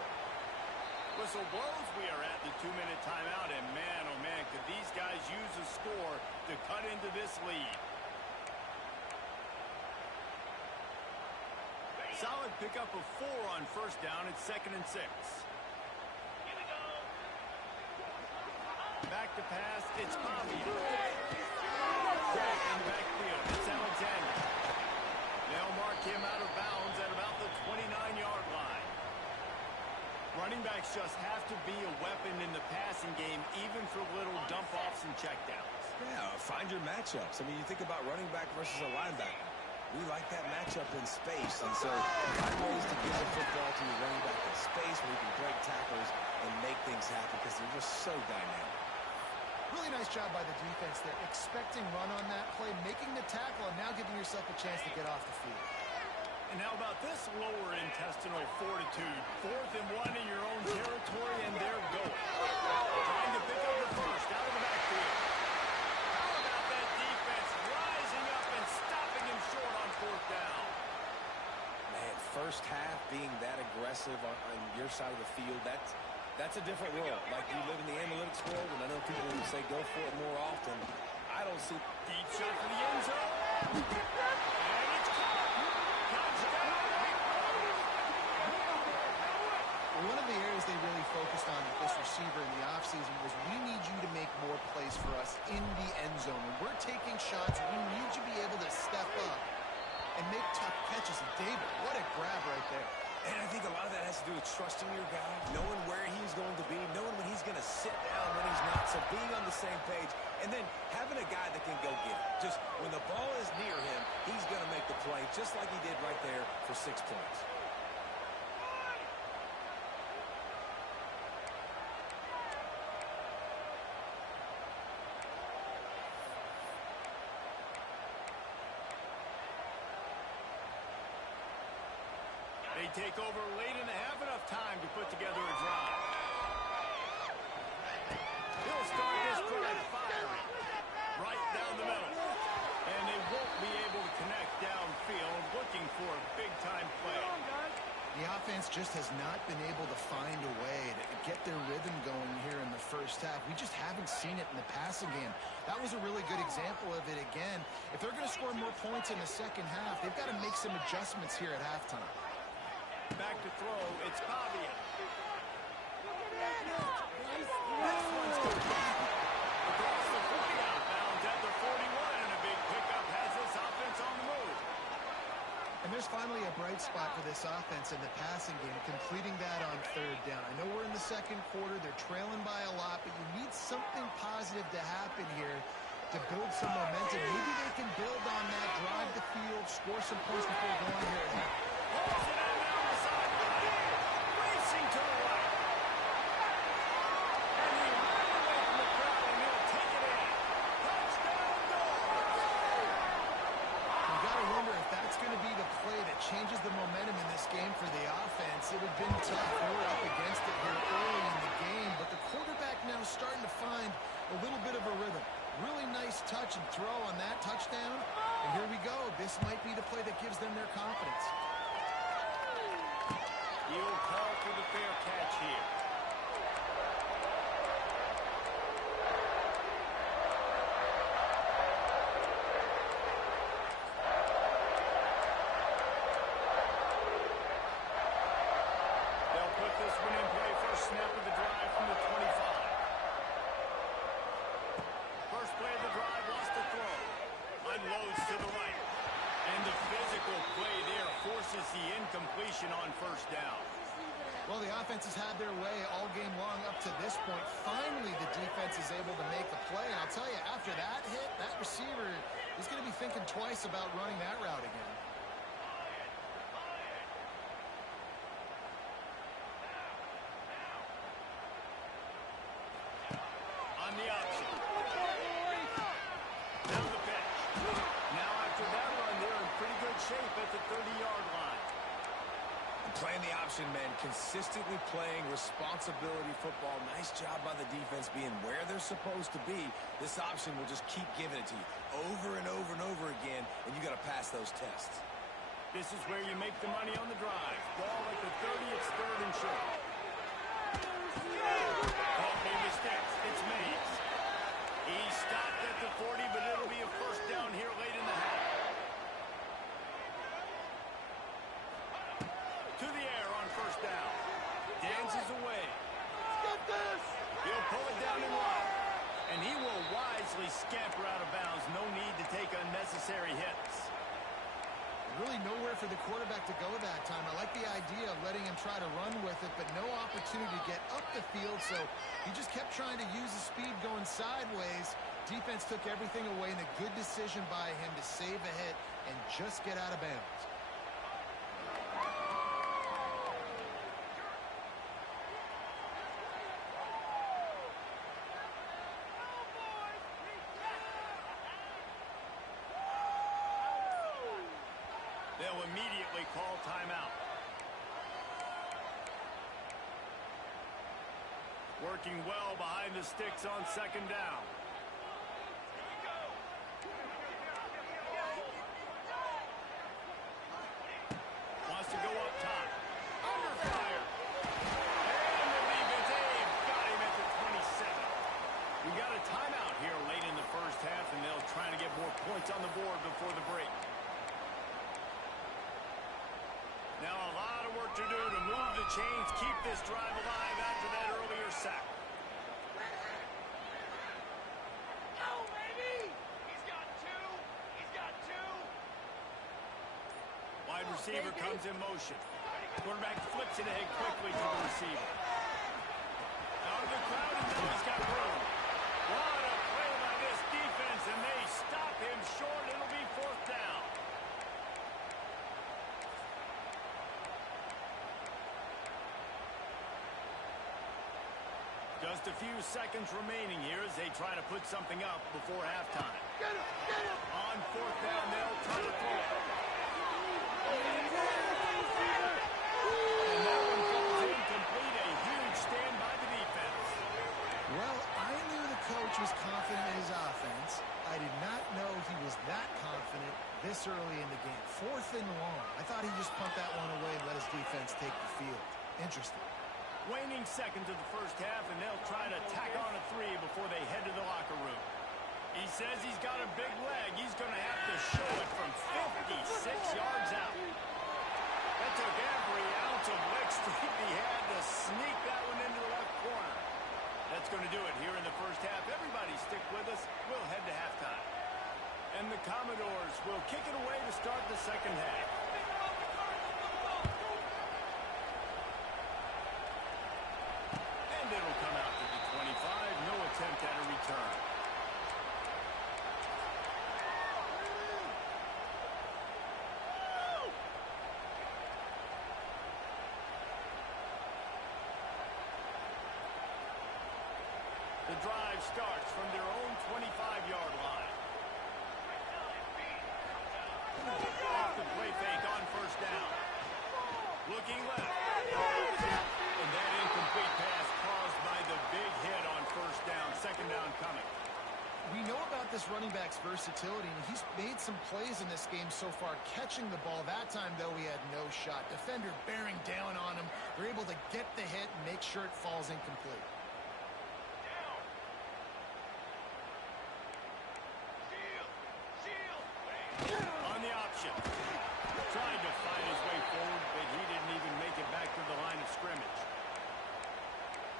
Whistle blows, we are at the 2-minute timeout, and man, oh man, could these guys use a score to cut into this lead. Solid pickup of 4 on first down. It's 2nd and 6. Back to pass, it's Bobby. Back in the backfield, it's Alexander. They'll mark him out of bounds at about the 29-yard line. Running backs just have to be a weapon in the passing game, even for little dump-offs and checkdowns. Yeah, find your matchups. I mean, you think about running back versus a linebacker. We like that matchup in space, and so find ways to give the football to your running back in space where you can break tackles and make things happen because they're just so dynamic. Really nice job by the defense there, expecting run on that play, making the tackle, and now giving yourself a chance to get off the field. And how about this lower intestinal fortitude? 4th and 1 in your own territory, and they're going. Trying to pick up the first out of the backfield. How about that defense rising up and stopping him short on 4th down? Man, first half being that aggressive on your side of the field, that's a different world. Like, you live in the analytics world, and I know people who say go for it more often. I don't see... Deep shot for the end zone. And it's caught. One of the areas they really focused on with this receiver in the offseason was we need you to make more plays for us in the end zone. When we're taking shots, we need you to be able to step up and make tough catches. And David, what a grab right there. And I think a lot of that has to do with trusting your guy, knowing where he's going to be, knowing when he's going to sit down, when he's not. So being on the same page, and then having a guy that can go get it. Just when the ball is near him, he's going to make the play, just like he did right there for 6 points. They take over late in the half, enough time to put together a drive. He'll start this drive firing right down the middle. And they won't be able to connect downfield, looking for a big-time play. The offense just has not been able to find a way to get their rhythm going here in the first half. We just haven't seen it in the passing game. That was a really good example of it again. If they're going to score more points in the second half, they've got to make some adjustments here at halftime. Back to throw, it's Pavia. This one's good. Across the 40 outbound at the 41, and a big pickup has this offense on the move. And there's finally a bright spot for this offense in the passing game, completing that on 3rd down. I know we're in the second quarter, they're trailing by a lot, but you need something positive to happen here to build some momentum. Maybe they can build on that, drive the field, score some points before going here at half. Holds it in down the sideline, racing to the right. And he ran away from the crowd, and he'll take it in. Touchdown, Doors! You got to wonder if that's going to be the play that changes the momentum in this game for the offense. It would have been tough. We were up against it here early in the game, but the quarterback now is starting to find a little bit of a rhythm. Really nice touch and throw on that touchdown. And here we go. This might be the play that gives them their confidence. He'll call for the fair catch here. They'll put this one in play. First snap of the drive from the 25. First play of the drive, lost the throw. Unloads to the right. And the physical play there forces the incompletion on first down. Well, the offense has had their way all game long up to this point. Finally, the defense is able to make a play. And I'll tell you, after that hit, that receiver is going to be thinking twice about running that route again. On the option. Now the pitch. Now after that run, they're in pretty good shape at the 30-yard line. Playing the option, man, consistently playing responsibility football. Nice job by the defense being where they're supposed to be. This option will just keep giving it to you over and over and over again, and you got to pass those tests. This is where you make the money on the drive. Ball at the 30, it's 3rd and short. Caught me mistakes. It's Mays. He stopped at the 40, but it'll be a first down here late in the half. To the air on first down. Dances away. He'll pull it down and run. And he will wisely scamper out of bounds. No need to take unnecessary hits. Really nowhere for the quarterback to go that time. I like the idea of letting him try to run with it, but no opportunity to get up the field, so he just kept trying to use the speed going sideways. Defense took everything away, and a good decision by him to save a hit and just get out of bounds. They'll immediately call timeout. Working well behind the sticks on 2nd down. Wants to go up top. Under fire. And the defense, they've got him at the 27. We got a timeout here late in the first half, and they'll try to get more points on the board before the break. Now a lot of work to do to move the chains, keep this drive alive after that earlier sack. Go, baby! He's got 2. He's got 2. Wide receiver comes in motion. Quarterback flips it ahead quickly to the receiver. Out of the crowd, and now he's got room. What a play by this defense, and they stop him short. It'll be 4th down. Just a few seconds remaining here as they try to put something up before halftime. Get him! Get him! On 4th down, they'll try to throw it. And that one falls incomplete. A huge stand by the defense. Well, I knew the coach was confident in his offense. I did not know he was that confident this early in the game. 4th and long. I thought he'd just punt that one away and let his defense take the field. Interesting. Waning seconds of the first half, and they'll try to tack on a 3 before they head to the locker room. He says he's got a big leg. He's going to have to show it from 56 yards out. That took every ounce of leg strength he had to sneak that one into the left corner. That's going to do it here in the first half. Everybody stick with us. We'll head to halftime. And the Commodores will kick it away to start the second half. And it'll come out to the 25. No attempt at a return. The drive starts from their own 25-yard line. Off the play fake on first down. Looking left. And that incomplete pass caused by the big hit on first down. 2nd down coming. We know about this running back's versatility, and he's made some plays in this game so far catching the ball. That time, though, he had no shot. Defender bearing down on him. They're able to get the hit and make sure it falls incomplete. On the option. Tried to find his way forward, but he didn't even make it back to the line of scrimmage.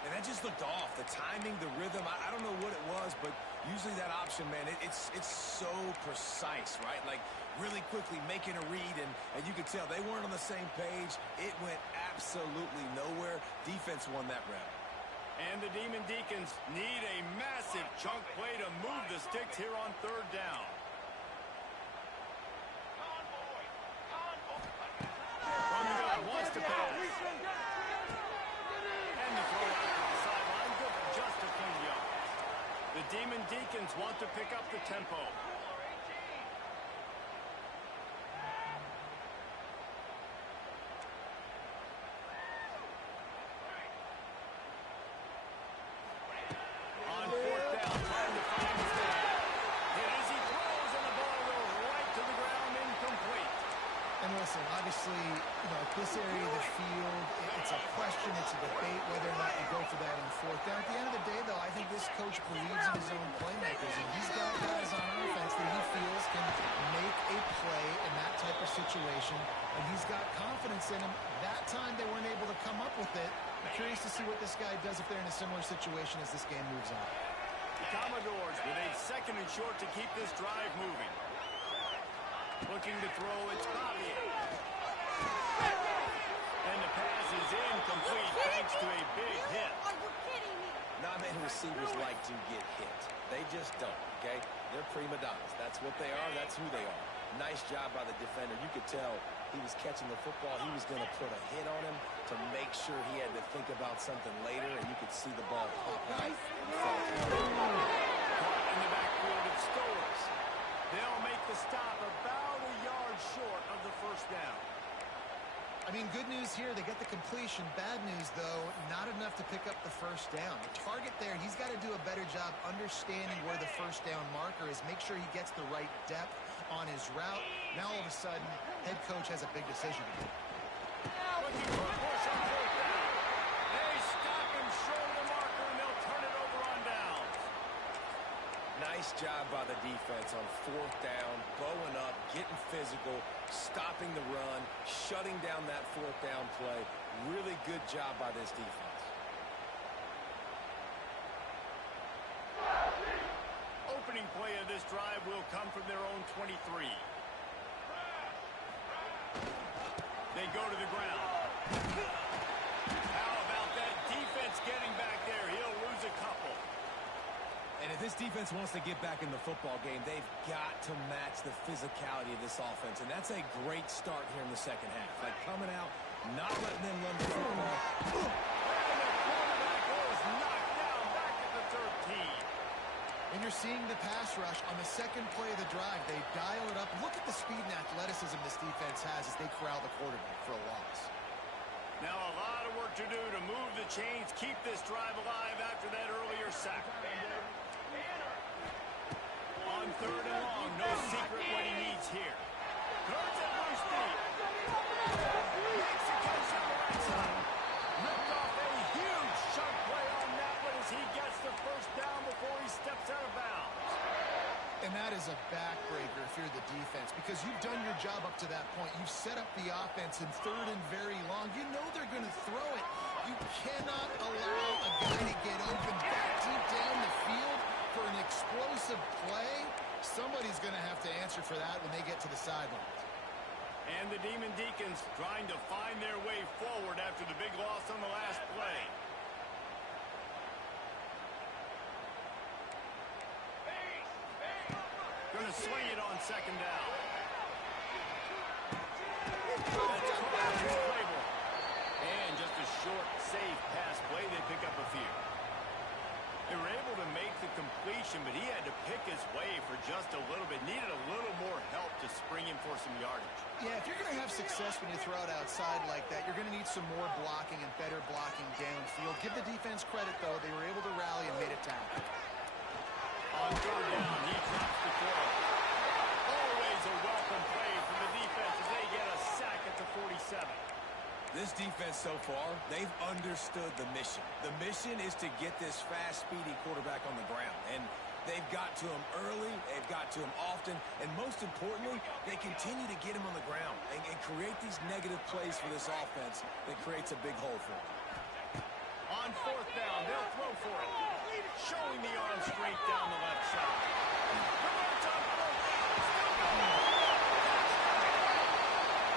And that just looked off. The timing, the rhythm, I don't know what it was, but usually that option, man, it's so precise, right? Like really quickly making a read, and you could tell they weren't on the same page. It went absolutely nowhere. Defense won that rep. And the Demon Deacons need a massive chunk play to move the sticks here on 3rd down. From the gun, wants to pass. And the throw out to the sideline, good for just a few yards. The Demon Deacons want to pick up the tempo. area of the field, it's a question, it's a debate whether or not you go for that on fourth down. At the end of the day, though, I think this coach believes in his own playmakers, and he's got guys on offense that he feels can make a play in that type of situation, and he's got confidence in him. That time they weren't able to come up with it. I'm curious to see what this guy does if they're in a similar situation as this game moves on. The Commodores with a 2nd and short to keep this drive moving. Looking to throw, it's Bobby. And the pass is incomplete thanks to a big hit. Are you kidding me? Not many receivers like to get hit. They just don't, okay? They're prima donnas. That's what they are. That's who they are. Nice job by the defender. You could tell he was catching the football. He was going to put a hit on him to make sure he had to think about something later, and you could see the ball pop out and fall. Caught in the backfield, it scores. They'll make the stop about a yard short of the first down. I mean, good news here, they get the completion. Bad news, though, not enough to pick up the first down. The target there, he's got to do a better job understanding where the first down marker is, make sure he gets the right depth on his route. Now, all of a sudden, head coach has a big decision to make. Looking for a push on fourth down. They stop him short of the marker, and they'll turn it over on downs. Nice job by the defense on fourth down, bowing up, getting physical, stopping the run, shutting down that fourth down play. Really good job by this defense. Opening play of this drive will come from their own 23. They go to the ground. How about that defense getting back there? He'll lose a couple. And if this defense wants to get back in the football game, they've got to match the physicality of this offense. And that's a great start here in the second half. Like coming out, not letting them run the football. And the quarterback was knocked down back at the 13. And you're seeing the pass rush on the second play of the drive. They dial it up. Look at the speed and athleticism this defense has as they corral the quarterback for a loss. Now a lot of work to do to move the chains, keep this drive alive after that earlier sack. On 3rd and long, no secret what he needs here. Turns it loose deep. Makes the catch on the right side. Ripped off a huge chunk play on that one as he gets the first down before he steps out of bounds. And that is a backbreaker if you're the defense, because you've done your job up to that point. You've set up the offense in 3rd and very long. You know they're going to throw it. You cannot allow a guy to get open that deep down the field for an explosive play. Somebody's going to have to answer for that when they get to the sidelines. And the Demon Deacons trying to find their way forward after the big loss on the last play. Going to swing it on 2nd down. That's caught. And just a short, safe pass play. They pick up a few. They were able to make the completion, but he had to pick his way for just a little bit. Needed a little more help to spring him for some yardage. Yeah, if you're going to have success when you throw it outside like that, you're going to need some more blocking and better blocking downfield. Give the defense credit, though. They were able to rally and made it tackle. On 3rd down, he drops the throw. Always a welcome play from the defense as they get a sack at the 47. This defense so far, they've understood the mission. The mission is to get this fast, speedy quarterback on the ground. And they've got to him early, they've got to him often, and most importantly, they continue to get him on the ground and create these negative plays for this offense that creates a big hole for them. On 4th down, they'll throw for it. Showing the arm straight down the left side. Converts on 4th down. Still going.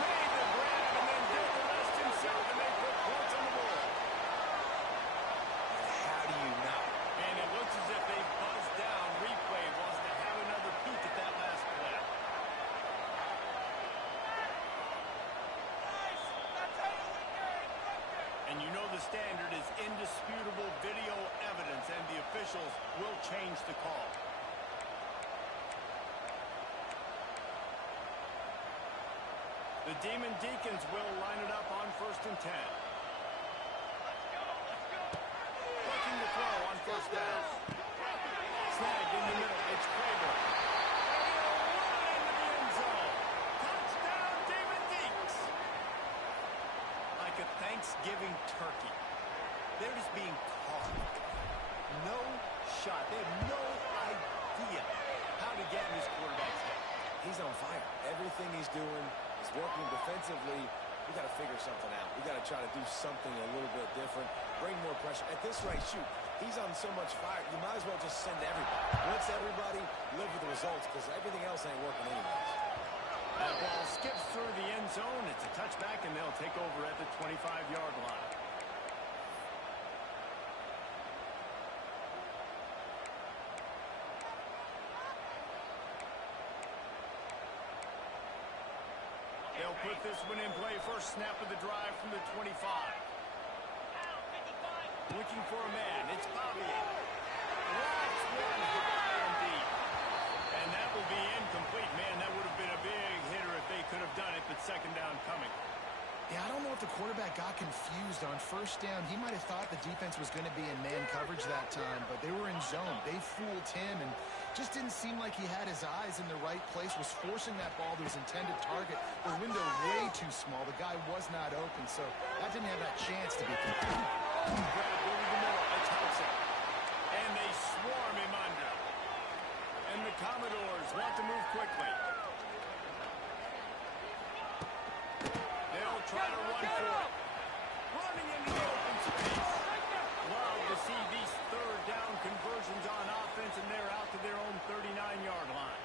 Made the grab and then did the rest himself, and they put points on the board. How do you not? And it looks as if they buzzed down. Replay wants to have another peek at that last play. And you know the standard is indisputable video evidence, and the officials will change the call. The Demon Deacons will line it up on 1st and 10. Looking to throw on 1st down. Snagged in the middle. It's Kramer. Into the end zone. Touchdown, Demon Deacons. Thanksgiving turkey. They're just being carved. No shot. They have no idea how to get in this quarterback's head. He's on fire. Everything he's doing is working defensively. We got to figure something out. We got to try to do something a little bit different, bring more pressure. At this rate, shoot, he's on so much fire, you might as well just send everybody. Blitz everybody, live with the results, because everything else ain't working anyways. That ball skips through the end zone. It's a touchback, and they'll take over at the 25-yard line. They'll put this one in play. First snap of the drive from the 25. Looking for a man. It's Bobby. Lots one high and deep. And that will be incomplete. Man, that would have been a big hitter if they could have done it, but second down coming. Yeah, I don't know if the quarterback got confused on first down. He might have thought the defense was going to be in man coverage that time, but they were in zone. They fooled him and just didn't seem like he had his eyes in the right place, was forcing that ball to his intended target. The window way too small. The guy was not open, so that didn't have that chance to be complete. Grab over the middle. It's Hudson. And they swarm him under. And the Commodores want to move quickly. They'll try to run for it. Running into the open space. Love to see these third down conversions on offense, and they're out to their own 39-yard line.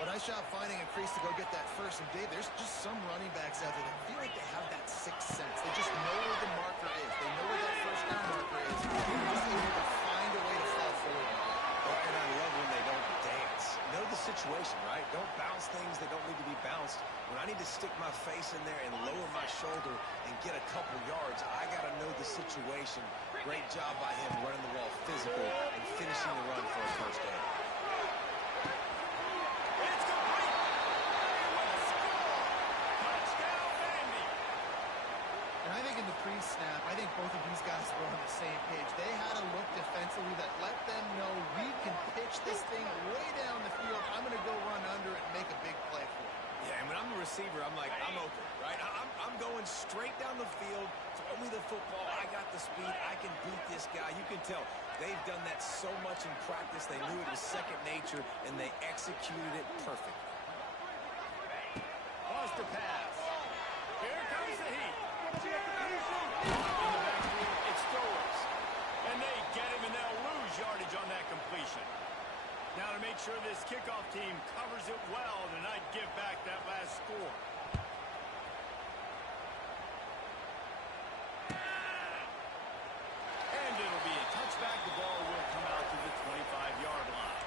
But I shot finding a crease to go get that first. And Dave, there's just some running backs out there that feel like they have that sixth sense. They just know where the marker is. They know where that first down marker is. They're just able to find a way to fall forward. And I love when they don't dance. Know the situation, right? Don't bounce things that don't need to be bounced. When I need to stick my face in there and lower my shoulder and get a couple yards, I got to know the situation. Great job by him running the ball physical and finishing the run for a first down. It's complete. They will score. Touchdown, Vandy. And I think in the pre-snap, I think both of these guys were on the same page. They had a look defensively that let them know we can pitch this thing way down the field. I'm going to go run under it and make a big play for it. Yeah, and when I'm the receiver, I'm like, I'm open, right? I'm going straight down the field. Throw me the football. I got the speed. I can beat this guy. You can tell they've done that so much in practice. They knew it was second nature, and they executed it perfectly. Lost a pass. Here comes the heat. In the backfield, it's Stowers. And they get him, and they'll lose yardage on that completion. Now to make sure this kickoff team covers it well and not give back that last score. And it'll be a touchback. The ball will come out to the 25-yard line.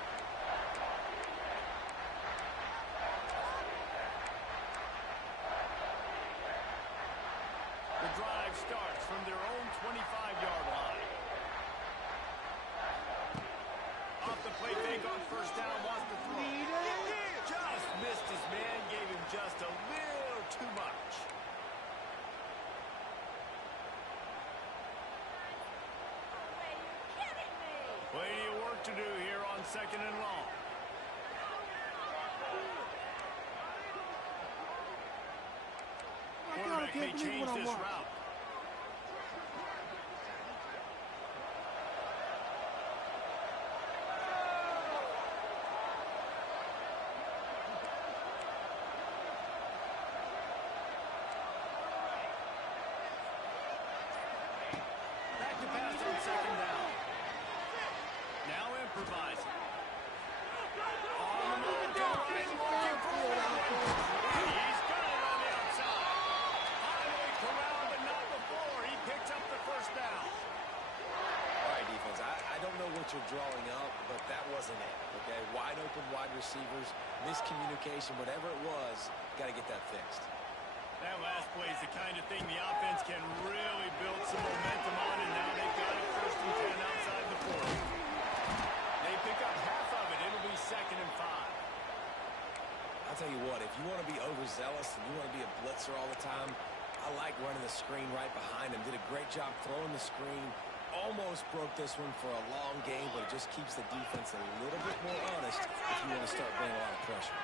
The drive starts from their own 25-yard line. Off the play fake on first down, wants to throw. Just missed his man, gave him just a little too much. Plenty of work to do here on second and long. Quarterback may change this route. Back to pass on second down. Now improvising. On the move to the right, looking for it. He's got it on the outside. Highway corral, but not before. He picks up the first down. All right, defense, I don't know what you're drawing up, but that wasn't it, okay? Wide open wide receivers, miscommunication, whatever it was, got to get that fixed. That last play is the kind of thing the offense can really build some momentum on, and now they've got it first and 10 outside the 40. They pick up half of it. It'll be second and 5. I'll tell you what, if you want to be overzealous and you want to be a blitzer all the time, I like running the screen right behind him. Did a great job throwing the screen. Almost broke this one for a long game, but it just keeps the defense a little bit more honest if you want to start bringing a lot of pressure.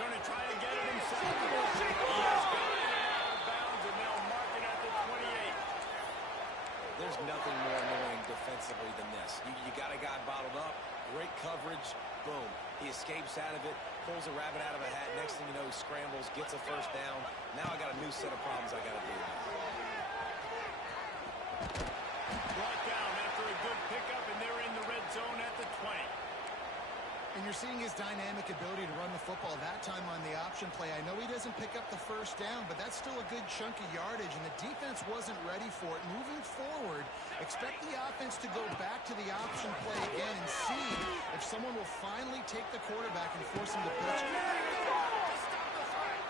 Going to try and get it himself. He has got it out of bounds, and they'll There's nothing more annoying defensively than this. You got a guy bottled up, great coverage, boom. He escapes out of it, pulls a rabbit out of a hat. Next thing you know, he scrambles, gets a first down. Now I got a new set of problems I got to deal with. Brought down after a good pickup, and they're in the red zone at the 20. And you're seeing his dynamic ability to run the football that time on the option play. I know he doesn't pick up the first down, but that's still a good chunk of yardage, and the defense wasn't ready for it. Moving forward, expect the offense to go back to the option play again and see if someone will finally take the quarterback and force him to pitch. To stop the threat.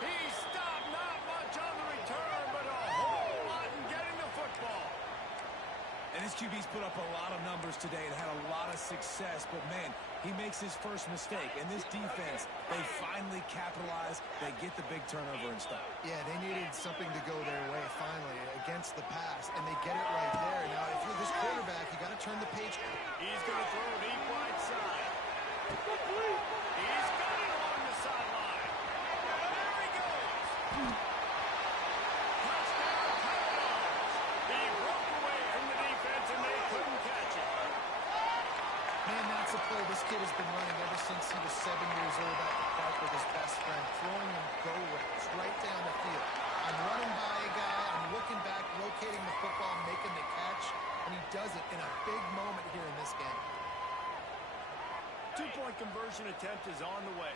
He stopped, not much on the return, but a whole lot in getting the football. And his QB's put up a lot of numbers today and had a lot of success, but man, he makes his first mistake. And this defense, they finally capitalize. They get the big turnover and stuff. Yeah, they needed something to go their way finally against the pass, and they get it right there. Now, if you're this quarterback, you got to turn the page. He's going to throw deep right side. He's got it along the sideline. There he goes. Touchdown, Cowboys. He broke away from the defense, and they couldn't catch it. Man, that's a play this kid has been running ever since he was 7 years old at the park with his best friend, throwing him go routes right down the field. I'm running by a guy, I'm looking back, locating the football, making the catch, and he does it in a big moment here in this game. Two-point conversion attempt is on the way.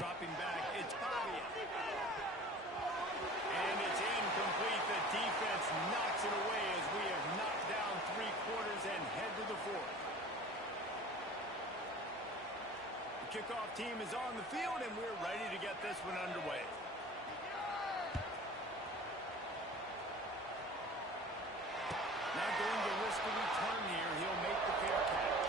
Dropping back, it's Pavia. And it's incomplete. The defense knocks it away as we have knocked down 3 quarters and head to the 4th. The kickoff team is on the field, and we're ready to get this one underway. Not going to risk a return here. He'll make the fair catch.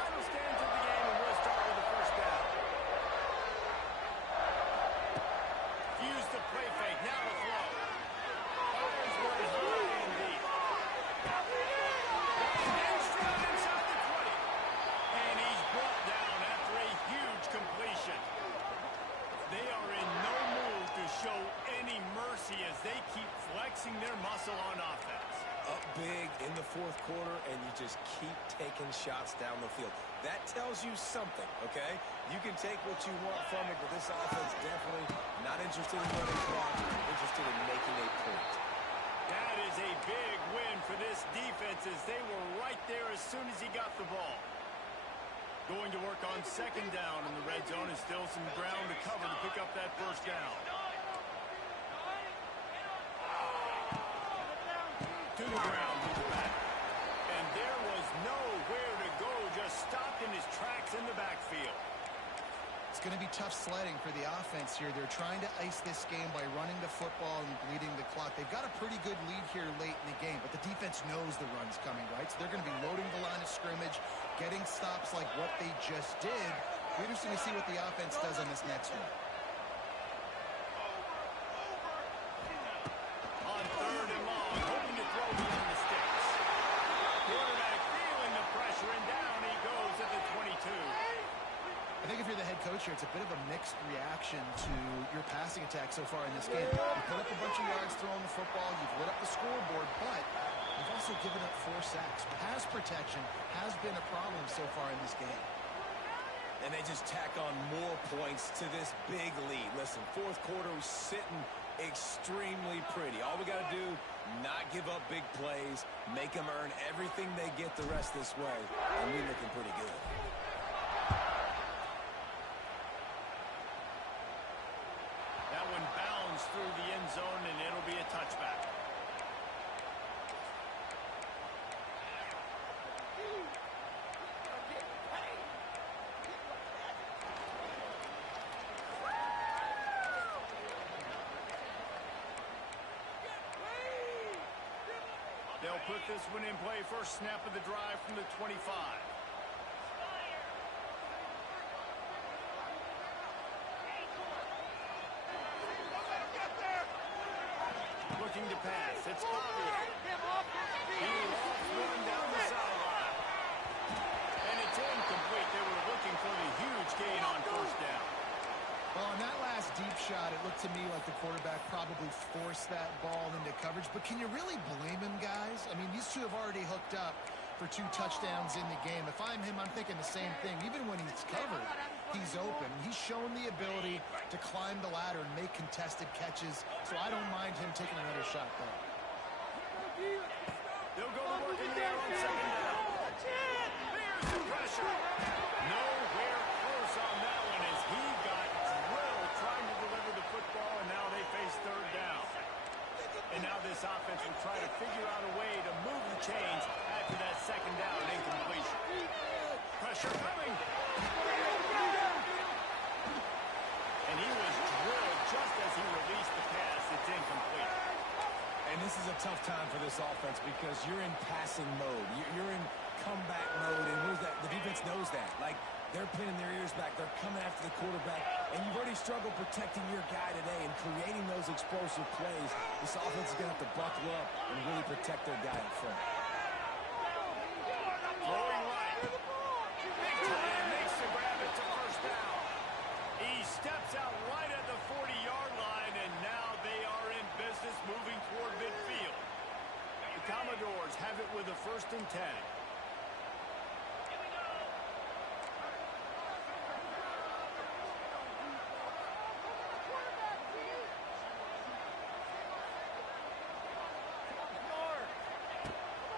Final stands of the game, and we'll start with the first down. Use the play fake. Now the throw. Fires one high and deep. And straight inside the 20. And he's brought down after a huge completion. They are in no mood to show any mercy as they keep flexing their muscle on offense. Up big in the 4th quarter, and you just keep taking shots down the field. That tells you something, okay? You can take what you want from it, but this offense definitely not interested in running clock, interested in making a point. That is a big win for this defense as they were right there as soon as he got the ball. Going to work on 2nd down in the red zone, and still some ground to cover to pick up that first down. To the ground with the back. And there was nowhere to go, just stopped in his tracks in the backfield. It's going to be tough sledding for the offense here. They're trying to ice this game by running the football and bleeding the clock. They've got a pretty good lead here late in the game, but the defense knows the run's coming, right? So they're going to be loading the line of scrimmage, getting stops like what they just did. Be interesting to see what the offense does on this next one. On 3rd and long, hoping to throw beyond the sticks. Quarterback feeling the pressure, and down he goes at the 22. I think if you're the head coach here, it's a bit of a mixed reaction to your passing attack so far in this game. You put up a bunch of yards throwing the football, you've lit up the scoreboard, but you've also given up 4 sacks. Pass protection has been a problem so far in this game. And they just tack on more points to this big lead. Listen, 4th quarter was sitting extremely pretty. All we got to do, not give up big plays, make them earn everything they get the rest this way, and we're looking pretty good. That one bounds through the end zone, and it'll be a touchback. They'll put this one in play. First snap of the drive from the 25. Looking to pass. It's Pavia. the quarterback probably forced that ball into coverage, but can you really blame him, guys? I mean, these two have already hooked up for 2 touchdowns in the game. If I'm him, I'm thinking the same thing. Even when he's covered, he's open. He's shown the ability to climb the ladder and make contested catches, so I don't mind him taking another shot there. They'll go to work in the air on second down. There's the pressure. Nowhere close on that one as he got drilled trying to deliver the football, and now they face third down. And now this offense will try to figure out a way to move the chains after that second down and incompletion. Pressure coming. And he was drilled just as he released the pass. It's incomplete. And this is a tough time for this offense because you're in passing mode. You're in comeback mode, and the defense knows that. Like, they're pinning their ears back. They're coming after the quarterback, and you've already struggled protecting your guy today and creating those explosive plays. This offense is going to have to buckle up and really protect their guy up front. Throwing right. Big tight end makes the grab. It's a first down. He steps out right at the 40-yard line, and now they are in business moving toward midfield. The Commodores have it with a 1st and 10.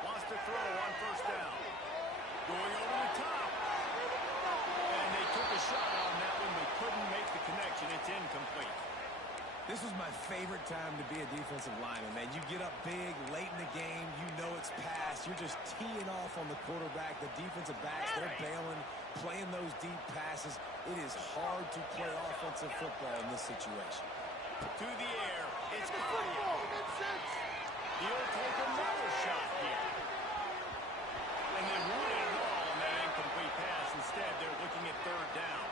Wants to throw on first down. Going over the top. And they took a shot on that one, but couldn't make the connection. It's incomplete. This was my favorite time to be a defensive lineman, man. You get up big, late in the game, you know it's past. You're just teeing off on the quarterback. The defensive backs, they're bailing, playing those deep passes. It is hard to play offensive football in this situation. To the air. It's caught. He'll take another shot here. And they ruled it all on that incomplete pass. Instead, they're looking at third down.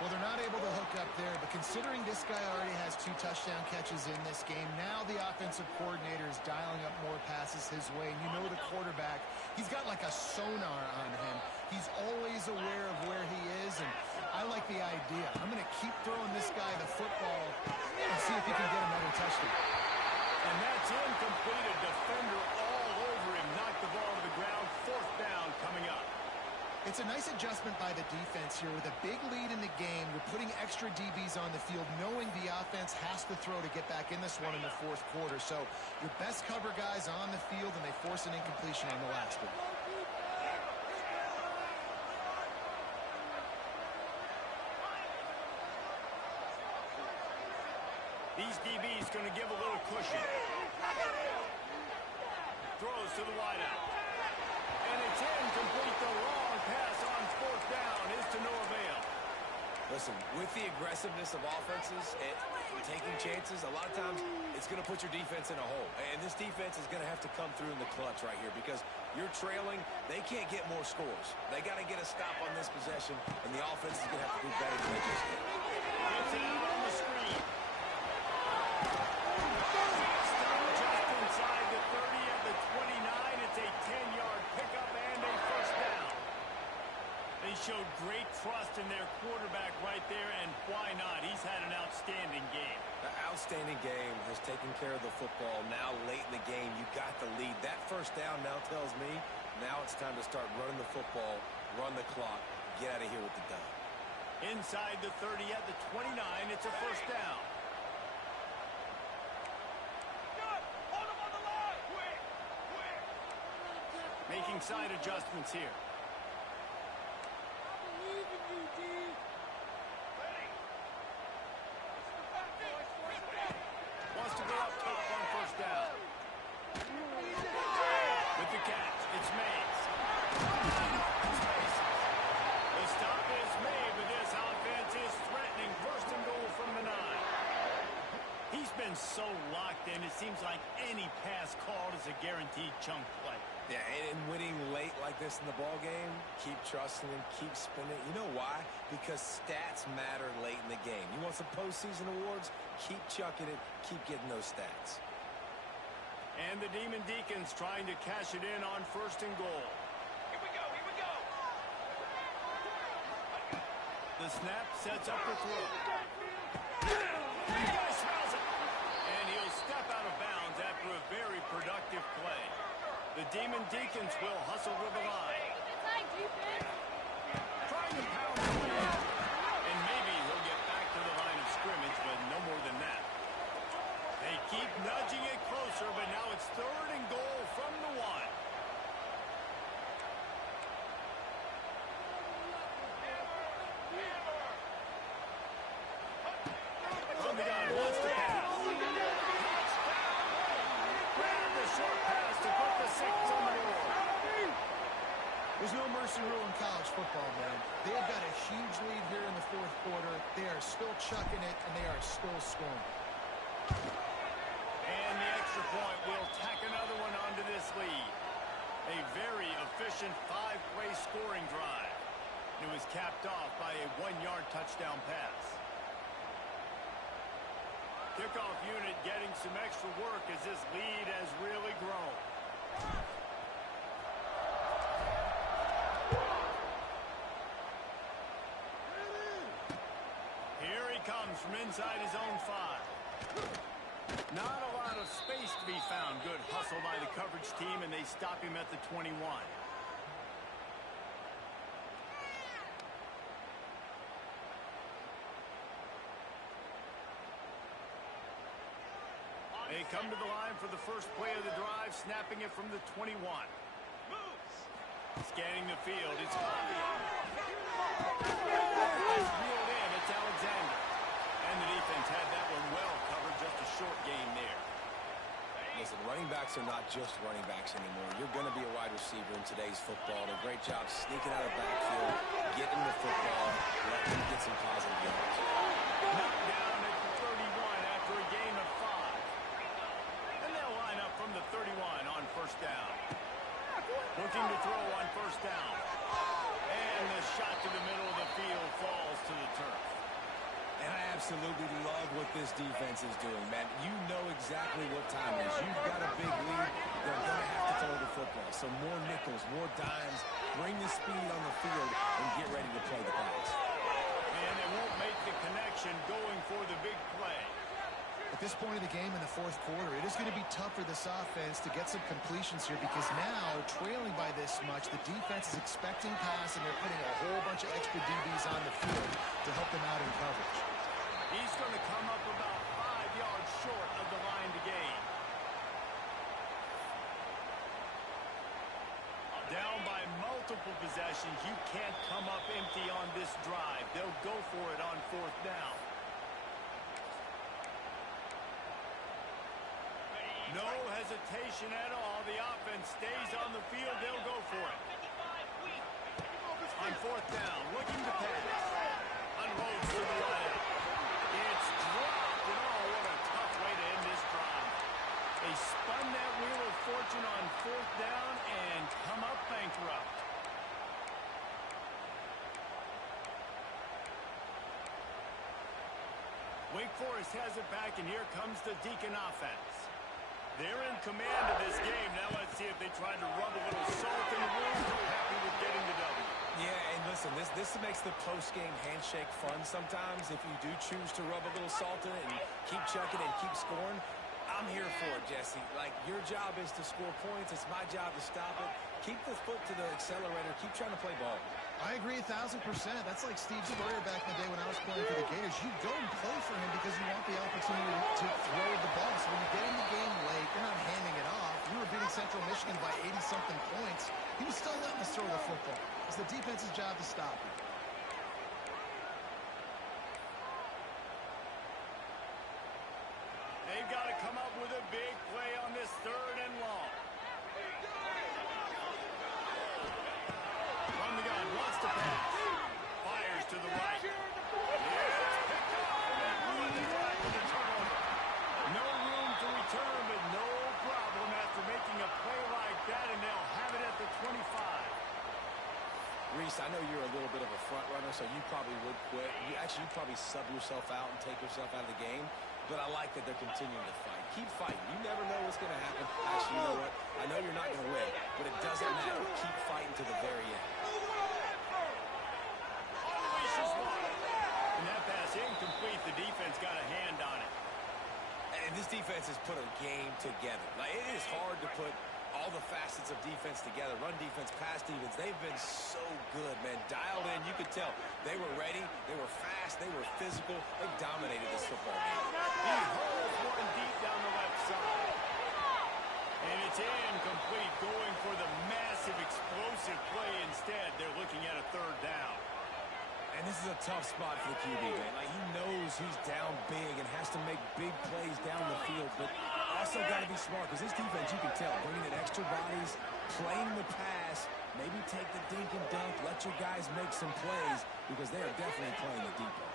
Well, they're not able to hook up there, but considering this guy already has 2 touchdown catches in this game, now the offensive coordinator is dialing up more passes his way. And you know the quarterback, he's got like a sonar on him. He's always aware of where he is, and I like the idea. I'm going to keep throwing this guy the football and see if he can get another touchdown. And that's incomplete. A defender all over him. Knocked the ball to the ground. 4th down coming up. It's a nice adjustment by the defense here. With a big lead in the game, you're putting extra DBs on the field, knowing the offense has to throw to get back in this one in the 4th quarter. So your best cover guys on the field, and they force an incompletion on the last one. These DBs going to give a little cushion. Throws to the wideout. And it's incomplete. The long pass on 4th down is to no avail. Listen, with the aggressiveness of offenses and taking chances, a lot of times it's going to put your defense in a hole. And this defense is going to have to come through in the clutch right here because you're trailing. They can't get more scores. They got to get a stop on this possession, and the offense is going to have to do better than they just did. Gets it out on the screen. Stop just inside the 30 at the 29. It's a 10-yard pickup and a first down. They showed great trust in their quarterback right there, and why not? He's had an outstanding game. The outstanding game has taken care of the football. Now late in the game, you got the lead. That first down now tells me now it's time to start running the football, run the clock, get out of here with the dub. Inside the 30 at the 29, it's a first down. Hold him on the line! Quick! Quick! Making side adjustments here. Wants to go up top on first down. With the catch, it's Mays. The stop is made, but this offense is threatening. First and goal from the 9. He's been so locked in, it seems like any pass called is a guaranteed chunk play. Yeah, and winning late like this in the ball game, keep trusting him, keep spinning. You know why? Because stats matter late in the game. You want some postseason awards? Keep chucking it, keep getting those stats. And the Demon Deacons trying to cash it in on first and goal. Here we go! Here we go! The snap sets up the throw. The guy smells The Demon Deacons will hustle to the line. Trying to pound the ball. And maybe he'll get back to the line of scrimmage, but no more than that. They keep nudging it closer, but now it's 3rd and goal from the 1. From the gun, wants to pass. Grab the short pass to put the 6 on the board. There's no mercy rule in college football, man. They've got a huge lead here in the 4th quarter. They are still chucking it, and they are still scoring. And the extra point will tack another one onto this lead. A very efficient 5-play scoring drive. It was capped off by a 1-yard touchdown pass. Kickoff unit getting some extra work as this lead has really grown. Here he comes from inside his own 5. Not a lot of space to be found. Good hustle by the coverage team, and they stop him at the 21. They come to the line for the first play of the drive, snapping it from the 21. Scanning the field, it's Bobby. It's reeled in, it's Alexander. And the defense had that one well covered, just a short gain there. Listen, running backs are not just running backs anymore. You're going to be a wide receiver in today's football. A great job sneaking out of the backfield, getting the football, letting them get some positive yards. Knocked down at the 31 after a gain of 5. And they'll line up from the 31 on first down. Looking to throw on first down. And the shot to the middle of the field falls to the turf. And I absolutely love what this defense is doing, man. You know exactly what time it is. You've got a big lead. They're going to have to throw the football. So more nickels, more dimes. Bring the speed on the field and get ready to play the pass. And they won't make the connection going for the big play. At this point of the game in the 4th quarter, it is going to be tough for this offense to get some completions here because now, trailing by this much, the defense is expecting pass, and they're putting a whole bunch of extra DBs on the field to help them out in coverage. He's going to come up about 5 yards short of the line to gain. Down by multiple possessions, you can't come up empty on this drive. They'll go for it on 4th down. No hesitation at all. The offense stays on the field. They'll go for it. On 4th down, looking to pass. Unloads to the left. It's dropped, and oh, what a tough way to end this drive. They spun that wheel of fortune on 4th down and come up bankrupt. Wake Forest has it back, and here comes the Deacon offense. They're in command of this game. Now let's see if they try to rub a little salt in the wound. They're happy with getting the W. Yeah, and listen, this makes the post-game handshake fun sometimes. If you do choose to rub a little salt in it and keep chucking and keep scoring, I'm here for it, Jesse. Like, your job is to score points. It's my job to stop it. Keep the foot to the accelerator. Keep trying to play ball. I agree 1,000%. That's like Steve Spurrier back in the day when I was playing for the Gators. You go and play for him because you want the opportunity to throw the ball. So when you get in the game late, you're not handing it off. We were beating Central Michigan by 80-something points. He was still letting us throw the football. It's the defense's job to stop it. They've got to come up with a big play on this 3rd and long. From the gun, wants to pass. Fires to the right. It's picked up. No room to return, but no problem after making a play like that, and they'll have it at the 25. Reese, I know you're a little bit of a front runner, so you probably would quit. You'd probably sub yourself out and take yourself out of the game. But I like that they're continuing to fight. Keep fighting. You never know what's going to happen. Actually, you know what? I know you're not going to win, but it doesn't matter. Keep fighting to the very end. Unleashes one. And that pass incomplete. The defense got a hand on it. And this defense has put a game together. Like, it is hard to put all the facets of defense together, run defense, pass defense. They've been so good, man. Dialed in, you could tell. They were ready, they were fast, they were physical. They dominated this football game. He holds one deep down the left side. And it's incomplete, going for the massive explosive play instead. They're looking at a third down. And this is a tough spot for the QB, man. Like, he knows he's down big and has to make big plays down the field, but also got to be smart because this defense, you can tell, bringing in extra bodies, playing the pass, maybe take the dink and dunk, let your guys make some plays because they are definitely playing the deep ball.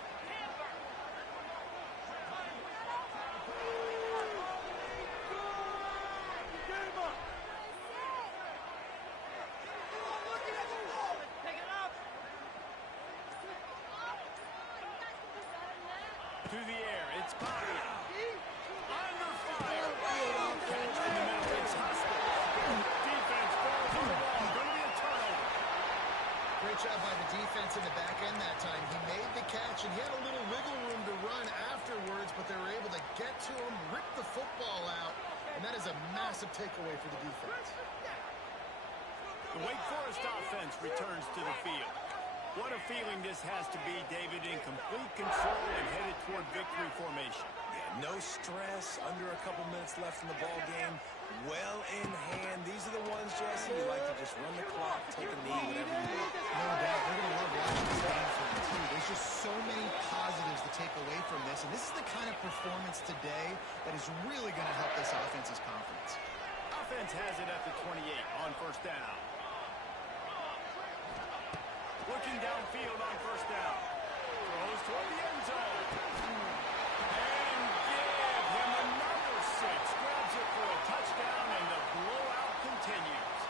To the air, it's Bobby. Under fire. Catch in the middle, it's Huskers. Defense falls on the ball. Going to be a turnover. Great job by the defense in the back end that time. He made the catch, and he had a little wiggle room to run afterwards, but they were able to get to him, rip the football out, and that is a massive takeaway for the defense. The Wake Forest offense returns to the field. What a feeling this has to be, David, in complete control and headed toward victory formation. Yeah, no stress, under a couple minutes left in the ball game, well in hand. These are the ones, Jesse, you like to just run the clock, take a knee, whatever you want. No doubt. They're going to love watching this game for them, too. There's just so many positives to take away from this, and this is the kind of performance today that is really going to help this offense's confidence. Offense has it at the 28 on first down. Looking downfield on first down. Throws toward the end zone. And give him another 6. Grabs it for a touchdown, and the blowout continues.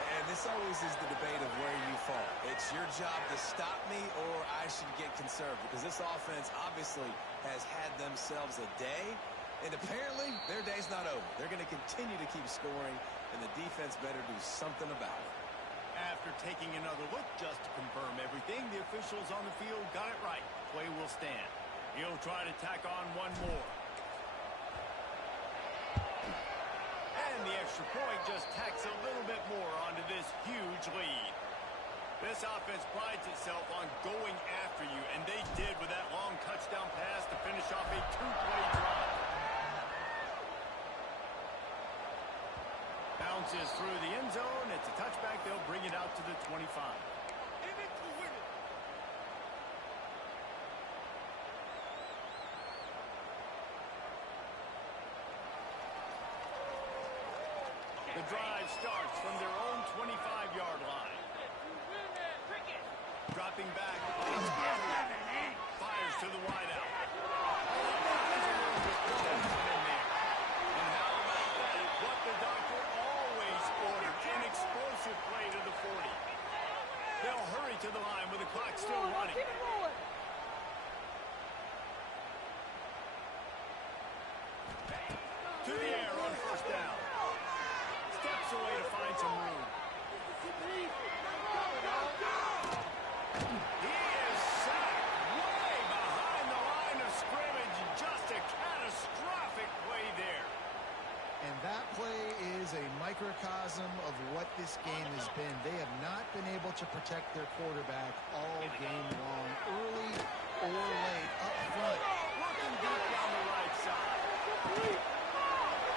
And this always is the debate of where you fall. It's your job to stop me or I should get conservative because this offense obviously has had themselves a day, and apparently their day's not over. They're going to continue to keep scoring, and the defense better do something about it. After taking another look just to confirm everything, the officials on the field got it right. Play will stand. He'll try to tack on one more. And the extra point just tacks a little bit more onto this huge lead. This offense prides itself on going after you, and they did with that long touchdown pass to finish off a 2-play drive. Bounces through the end zone. It's a touchback. They'll bring it out to the 25. The drive starts from their own 25-yard line. Dropping back. Fires to the wideout. And how about that? What the doctor always ordered. An explosive play to the 40. They'll hurry to the line with the clock still running. To the air on first down. Steps away to find some room. He is sacked way behind the line of scrimmage. Just a catastrophic play there. And that play is a microcosm of what this game has been. They have not been able to protect their quarterback all game long, early or late, up front. Looking deep down the right side.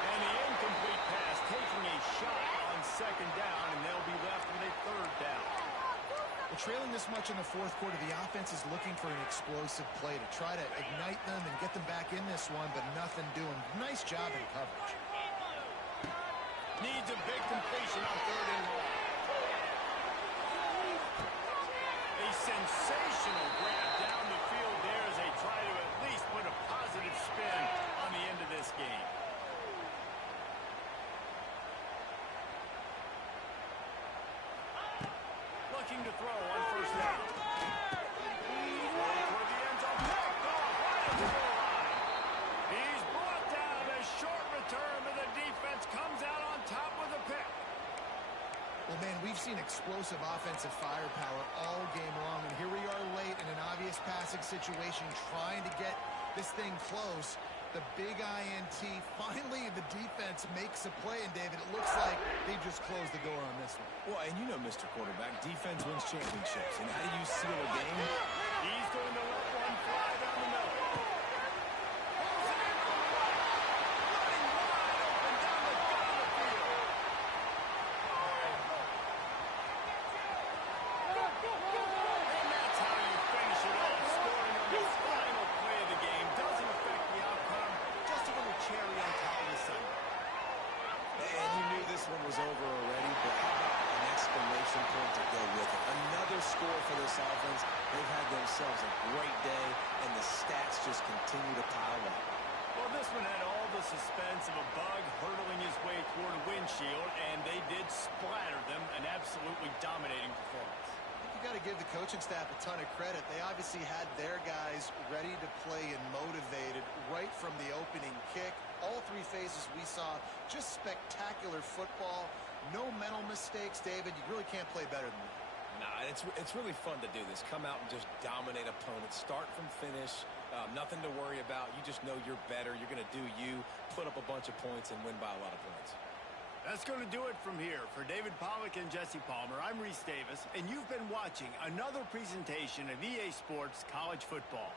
And the incomplete pass taking a shot on second down, and they'll be left with a third down. Well, trailing this much in the fourth quarter, the offense is looking for an explosive play to try to ignite them and get them back in this one, but nothing doing. Nice job in coverage. Needs a big completion on third and long. A sensational grab down the field there as they try to at least put a positive spin on the end of this game. Looking to throw on first down. Toward the end zone. Picked off right at the goal line. He's brought down. A short return, but the defense comes out on top with a pick. Well, man, we've seen explosive offensive firepower all game long, and here we are late in an obvious passing situation trying to get this thing close. The big INT. Finally, the defense makes a play, and David, it looks like they've just closed the door on this one. Well, and you know, Mr. Quarterback, defense wins championships. And how do you seal a game? He's going to let one fly down the middle. Was over already, but how about an exclamation point to go with it? Another score for this offense. They've had themselves a great day, and the stats just continue to pile up. Well, this one had all the suspense of a bug hurtling his way toward a windshield, and they did splatter them. An absolutely dominating performance. You got to give the coaching staff a ton of credit. They obviously had their guys ready to play and motivated right from the opening kick. All three phases we saw, just spectacular football. No mental mistakes, David. You really can't play better than that. Nah, it's really fun to do this. Come out and just dominate opponents. Start from finish. Nothing to worry about. You just know you're better. You're going to do you, put up a bunch of points, and win by a lot of points. That's going to do it from here. For David Pollack and Jesse Palmer, I'm Reese Davis, and you've been watching another presentation of EA Sports College Football.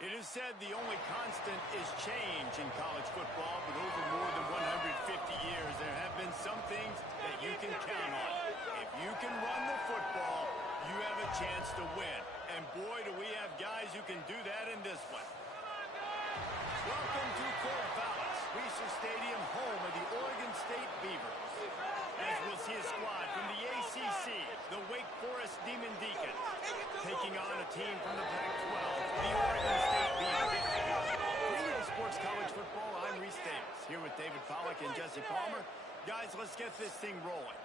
It is said the only constant is change in college football, but over more than 150 years, there have been some things that you can count on. If you can run the football, you have a chance to win. And boy, do we have guys who can do that in this one. Welcome to Corvallis, Research Stadium, home of the Oregon State Beavers. As we'll see a squad from the ACC, the Wake Forest Demon Deacons, taking on a team from the Pac-12, the Oregon State Beavers. Radio Sports College Football, I'm Reese Davis, here with David Pollack and Jesse Palmer. Guys, let's get this thing rolling.